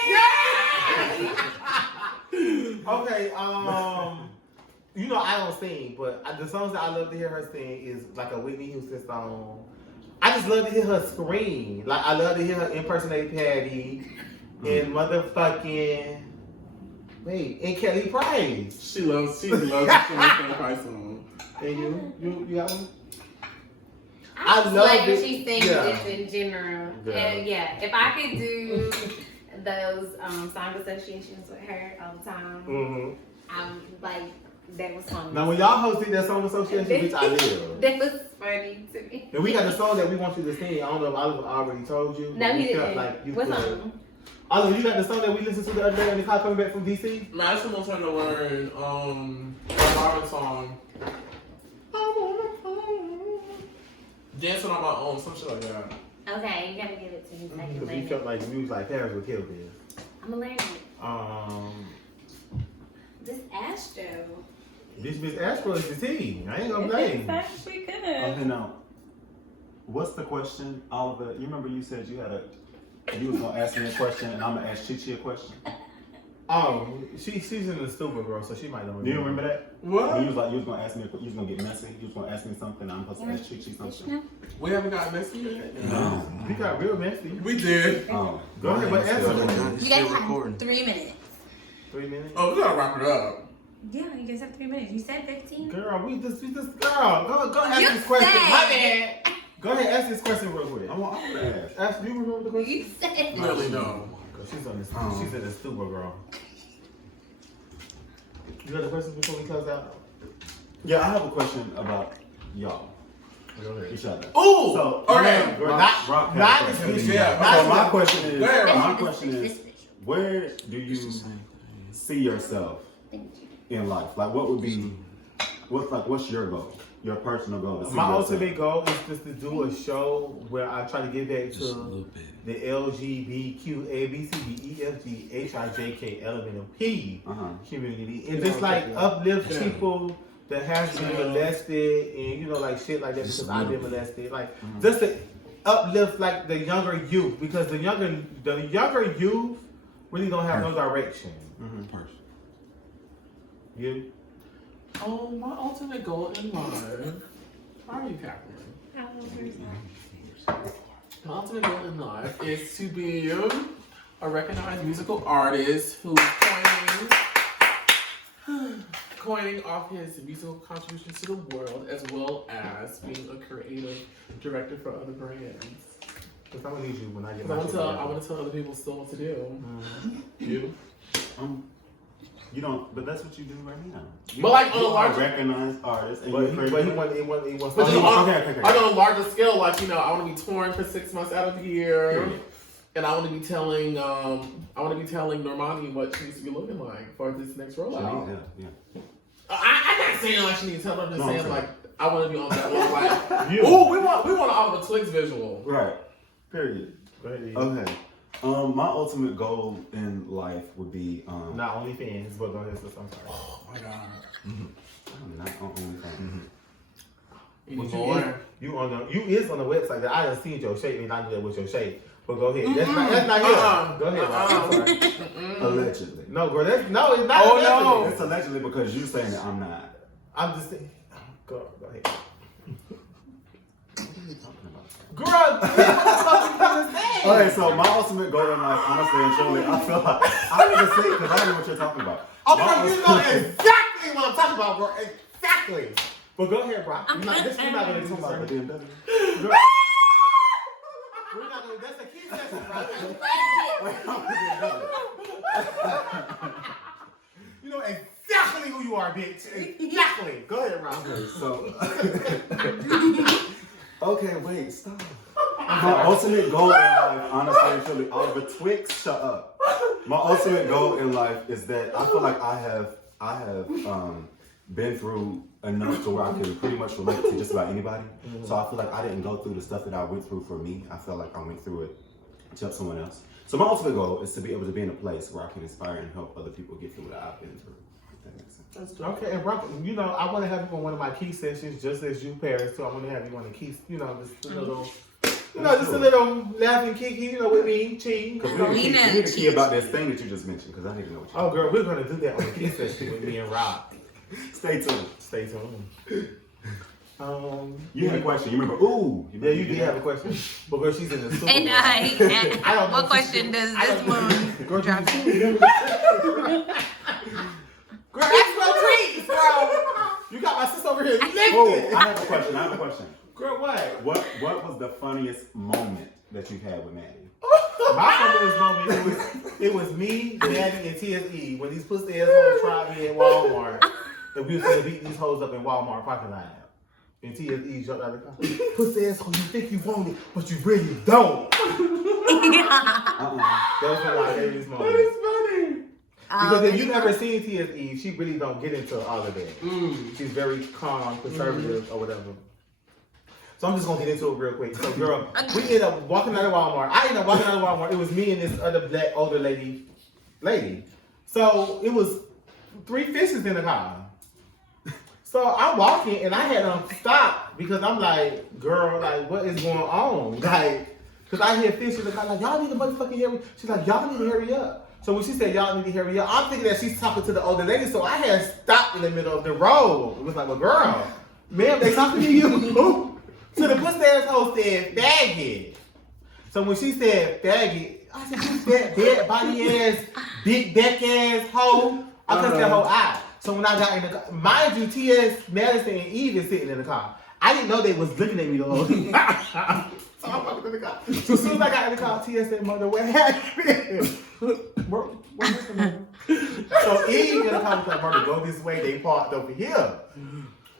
Yeah! Okay, you know I don't sing, but the songs that I love to hear her sing is like a Whitney Houston song. I just love to hear her scream. Like I love to hear her impersonate Patty and motherfucking and Kelly Price. She loves the Kelly Price song. And you got one? I love like when it. she sings Yeah. this in general. Yeah. And yeah, if I could do those song associations with her all the time, Mm-hmm. I'm like, that was fun. Now when y'all hosted that song association, bitch, I live. That was funny to me. And we got the song that we want you to sing. I don't know if Oliver already told you. No, but he we felt didn't. like you What could. song? Oliver, you got the song that we listened to the other day in the car coming back from DC? Man, I just want her to learn a Marvin song. Dancing on My Own, some shit like that. Okay, you gotta give it to me so I can Because we learn felt it. like we was like Paris would kill this. I'm gonna learn it. This Astro. This Miss Astro is the tea. I ain't gonna blame. actually good. Okay, now, what's the question, Oliver? You remember you said you was gonna ask me a question and I'm gonna ask Chichi a question? She's in the stupid girl, so she might know. Do you remember that? What? And you was like, you was gonna ask me, you was gonna get messy. You was gonna ask me something. I'm supposed to ask Chichi something. We haven't got messy yet? No. We got real messy. We did. Oh, Go ahead, but answer Still it. You guys have recording. 3 minutes. 3 minutes. Oh, we gotta wrap it up. Yeah, you guys have 3 minutes. You said 15. Girl, we just girl. Go ask You this question. said- My bad. Go ahead, ask this question real quick. I'm gonna ask. Ask. Do you remember the question? You said Really no. She's in the stupid girl. You got a question before we close out? Yeah, I have a question about y'all. Go ahead. Each other. Ooh! So, Okay. Rock Not has a this question. bitch. Yeah. So my question is, Go ahead, my Rock. question is, where do you see yourself Thank you. in life? Like, what would be, what's your goal? Your personal goal? To see My yourself? ultimate goal is just to do a show where I try to get back Just a to little bit. the LGBTQ, ABCDEFG, HIJK, Uh-huh. community, and just like uplift Yeah. people that has been molested and like shit like that Just because a I've little been molested, like Mhm. just to uplift like the younger youth because the younger youth really don't have no direction. Mm-hmm. You? Oh, my ultimate goal in life. How are you, Catherine? My ultimate goal in life is to be a recognized musical artist who coining off his musical contributions to the world, as well as being a creative director for other brands. Because I'm gonna need you when I get I my want shit to together. tell other people still what to do. You? You don't, but that's what you do right now. But like on a You are a larger, recognized artist, and But you're he creative. wants but just on, Okay. like on a larger scale, like I want to be touring for 6 months out of the year, and I want to be telling Normani what she needs to be looking like for this next rollout. Yeah. I'm not saying like she needs to tell her. I'm just No, saying I'm like I want to be on that one. Like, You. ooh, we want an Oliver Twixt visual. Right. Period. Go ahead, Eve. Okay. My ultimate goal in life would be Not OnlyFans, but go ahead, sis. I'm sorry. Oh my god. I'm not on OnlyFans. Anymore. You is on the website that I done seen your shape and I knew that was your shape. But go ahead. That's not here. Go ahead. I'm sorry. Allegedly. No, girl, it's not. Oh, allegedly. no. It's allegedly because you're saying that I'm not. I'm just saying. Go ahead. What are you talking about? Girl, Okay, so my ultimate goal in life, honestly and truly, I feel like I don't even see it because I don't know what you're talking about. okay, you know exactly what I'm talking about, bro. Exactly. But go ahead, bro. We're not going to Talking about the BMW. We're not going to. That's the key session, bro. You know exactly who you are, bitch. Exactly. Go ahead, Rob. Okay, so. Okay, wait, stop. My ultimate goal in life, honestly and truly, Oliver Twixt, shut up. My ultimate goal in life is that I feel like I have been through enough to where I can pretty much relate to just about anybody. So I feel like I didn't go through the stuff that I went through for me. I feel like I went through it to help someone else. So my ultimate goal is to be able to be in a place where I can inspire and help other people get through what I've been through. If that makes sense. Okay, and Rock, you know, I want to have you on one of my key sessions, just as you, Paris, too. I want to have you on the key, you know, just a little, just a little laughing kiki, you know, with me, cheating. We need to key about this thing that you just mentioned, because I didn't even know what you're Oh, girl, we're going to do that on the key session with me and Rob. Stay tuned. Stay tuned. You had a question. You remember? Ooh. Yeah, you did have a question. But girl, she's in the Super And Bowl. I don't know what if question does this moon Girl, drop in? Girl, ask no treats, girl. You got my sister over here Oh, lifted. I have a question. Girl, what? What was the funniest moment that you've had with Maddie? My funniest moment, it was me, Maddie, and TSE when these pussy assholes tried me at Walmart. And we was gonna beat these hoes up in Walmart parking lot. And TSE jumped out of the car. Pussy asshole, you think you want it, but you really don't. That was one of my favorite moments. That is funny. Because if you've never seen TSE, she really don't get into all of that. She's very calm, conservative, or whatever. So I'm just gonna get into it real quick. So, girl, we ended up walking out of Walmart. I ended up walking out of Walmart. It was me and this other black older lady. So it was 3 fishes in the car. So I'm walking and I had them stop because I'm like, girl, like, what is going on? Like, because I hear fish in the car, like, y'all need to motherfucking hurry. She's like, y'all need to hurry up. So when she said y'all need to hurry up, I'm thinking that she's talking to the older lady. So I had stopped in the middle of the road. It was like, well, girl, ma'am, they talking to you. So the pussy asshole said, faggot. So when she said faggot, I said, who's that dead body ass, big back ass hoe? I cussed that hoe out. So when I got in the car, mind you, TS Madison and Eve is sitting in the car. I didn't know they was looking at me the whole time. So I'm walking in the car. So as soon as I got in the car, TS said, mother, what happened? What happened? So Eve in the car was like, mother, go this way. They parked over here.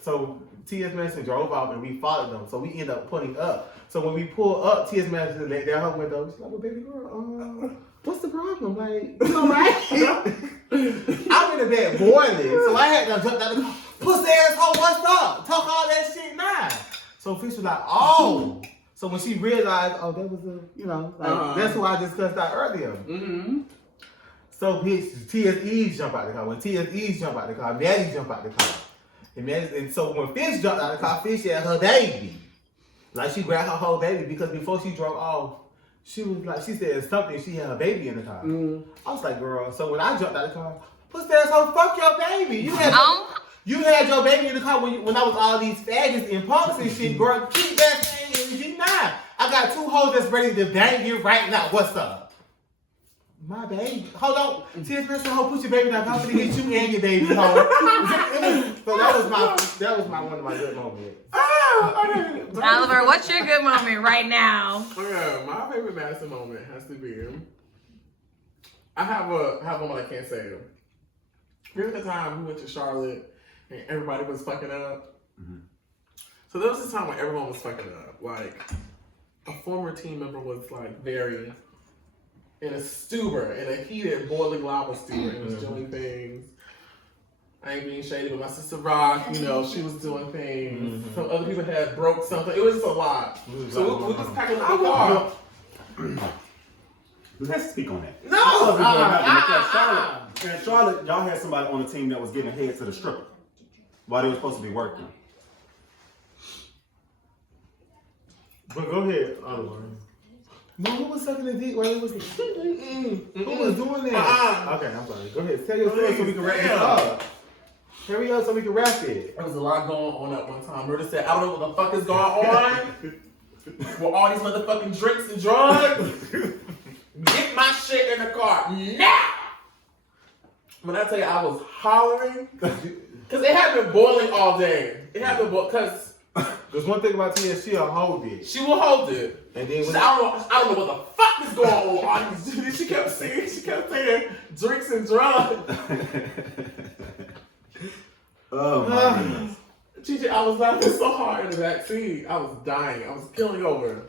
So TS Madison drove off and we followed them. So we ended up pulling up. So when we pull up, TS Madison let down her window. She's like, well, baby girl, what's the problem? Like, you alright? I'm in the bed boiling. So I had to jump down the car. Pussy asshole, what's up? Talk all that shit now. So Fish was like, oh. So when she realized, oh, that was that's who I discussed out earlier. Mm-hmm. So TSE jump out the car. When TSE jump out the car, Maddie jump out the car. And so when Fish jumped out of the car, Fish had her baby. Like she grabbed her whole baby because before she drove off, she was like, she said something, she had her baby in the car. I was like, girl, so when I jumped out of the car, pussy asshole, fuck your baby. You had your baby in the car when I was all these faggots and punks and shit, girl. Keep that thing in G9. I got 2 hoes that's ready to bang you right now. What's up? My baby. Hold on. TS Madison, ho, put your baby down. I'm gonna get you and your baby, ho. So that was one of my good moments. Oliver, what's your good moment right now? Okay, my favorite Madison moment has to be. I have one I can't say. Remember the time we went to Charlotte and everybody was fucking up? Mm-hmm. So there was this time when everyone was fucking up. Like, a former team member was like very in a stupor, in a heated, boiling lava stupor, and was doing things. I ain't being shady, but my sister Rocc, you know, she was doing things. Mm-hmm. Some other people had broke something. It was just a lot. So we was packing up the car. Let's speak on that. No! Charlotte, y'all had somebody on the team that was giving head to the stripper while they were supposed to be working. But go ahead, Oliver. No, who was sucking the dick while it was... Who was doing that? Okay, I'm sorry. Go ahead. Tell your story so we can wrap it up. Hurry up so we can wrap it. There was a lot going on at one time. Murder said, I don't know what the fuck is going on. With all these motherfucking drinks and drugs. Get my shit in the car now! When I tell you I was hollering, because it had been boiling all day. It had been boiling, because... There's one thing about TS, she'll hold it. She will hold it. And then when I don't know what the fuck is going on. She kept saying drinks and drugs. Oh my goodness. Gigi, I was laughing so hard in the back seat. I was dying. I was killing over.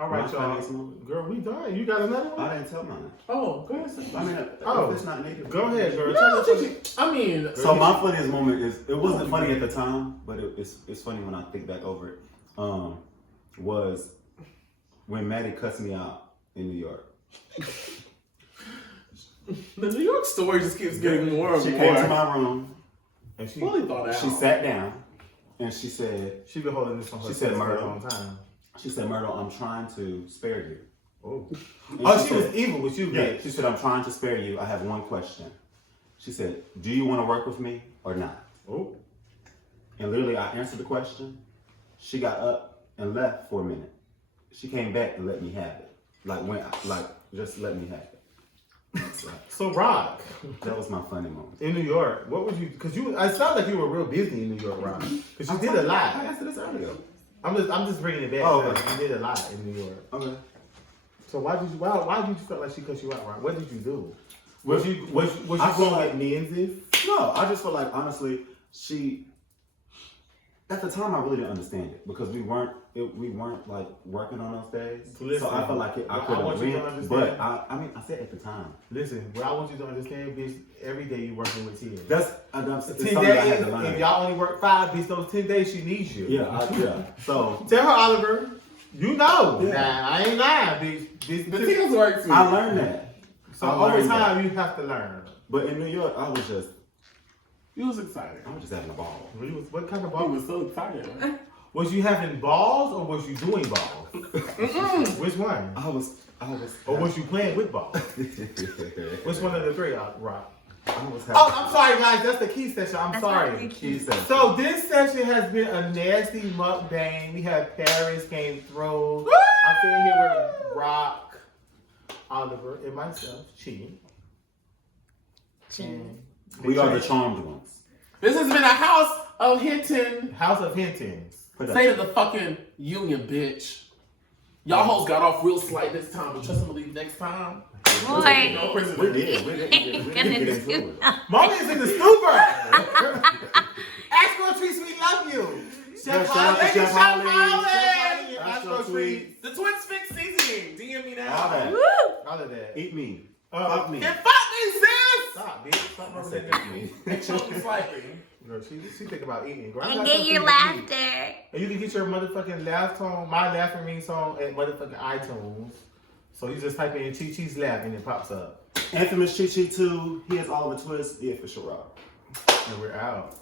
All right, y'all. Girl, we done. You got another one? I didn't tell mine. Oh, go ahead. I mean, if it's not needed. Go ahead, girl. No, Gigi. I mean, so my funniest moment is, it wasn't funny at the time, but it's funny when I think back over it. Was when Maddie cussed me out in New York. The New York story just keeps getting more and more. She came to my room and she fully thought out. She sat down and she said, she's been holding this on her. She said, Myrtle, a long time. She said, Myrtle, I'm trying to spare you. Oh, she said, was evil with you, yeah. bitch. She said, I'm trying to spare you. I have one question. She said, do you want to work with me or not? Oh. And literally, I answered the question. She got up and left for a minute. She came back and let me have it. Just let me have it. So Rocc, that was my funny moment in New York. What would you? Because I sound like you were real busy in New York, Rocc. Because you did a lot. I answered this earlier. I'm just bringing it back. Oh, okay. You did a lot in New York. Okay. So why did you feel like she cut you out, Rocc? What did you do? Was you going like men's? No, I just feel like honestly, she. At the time, I really didn't understand it because we weren't like working on those days. Listen, so I felt like I could have win. But I mean, I said at the time. Listen, what I want you to understand, bitch, every day you working with TS. That's 10 days. If y'all only work 5, bitch, those 10 days she needs you. Yeah. So tell her, Oliver. You know. Yeah. Nah, I ain't lying, bitch. The TS work too. I learned that. So over time, you have to learn. But in New York, I was just. You was excited. I was just having a ball. What kind of ball? You was so excited. Was you having balls or was you doing balls? Which one? I was. Or was you playing with balls? Which one of the three, Rocc? I'm sorry, guys. That's the key session. I'm sorry. Key session. So this session has been a nasty mukbang. We have Paris came through. Woo! I'm sitting here with Rocc, Oliver, and myself, Chi. We are the charmed ones. This has been a Haus of Hinton. Haus of Hinton. State of the fucking union, bitch. Y'all hoes got off real slight this time, but trust me to leave next time. Boy. We did get into it. Mommy is in the stupor. Astro Treats, we love you. Chef Holly. Astro Treats. The Twixt fix seasoning. DM me now. All of that. Eat me. Fuck me. And fuck me, sis! Stop, bitch. Stop said me. And choke me slightly. Girl, she think about eating. Girl, And get your laughter. And you can get your motherfucking laugh tone, my laughing ring song at motherfucking iTunes. So you just type in Chi Chi's laugh and it pops up. Infamous Chi Chi 2. Here's Oliver Twist. The official Rocc. And we're out.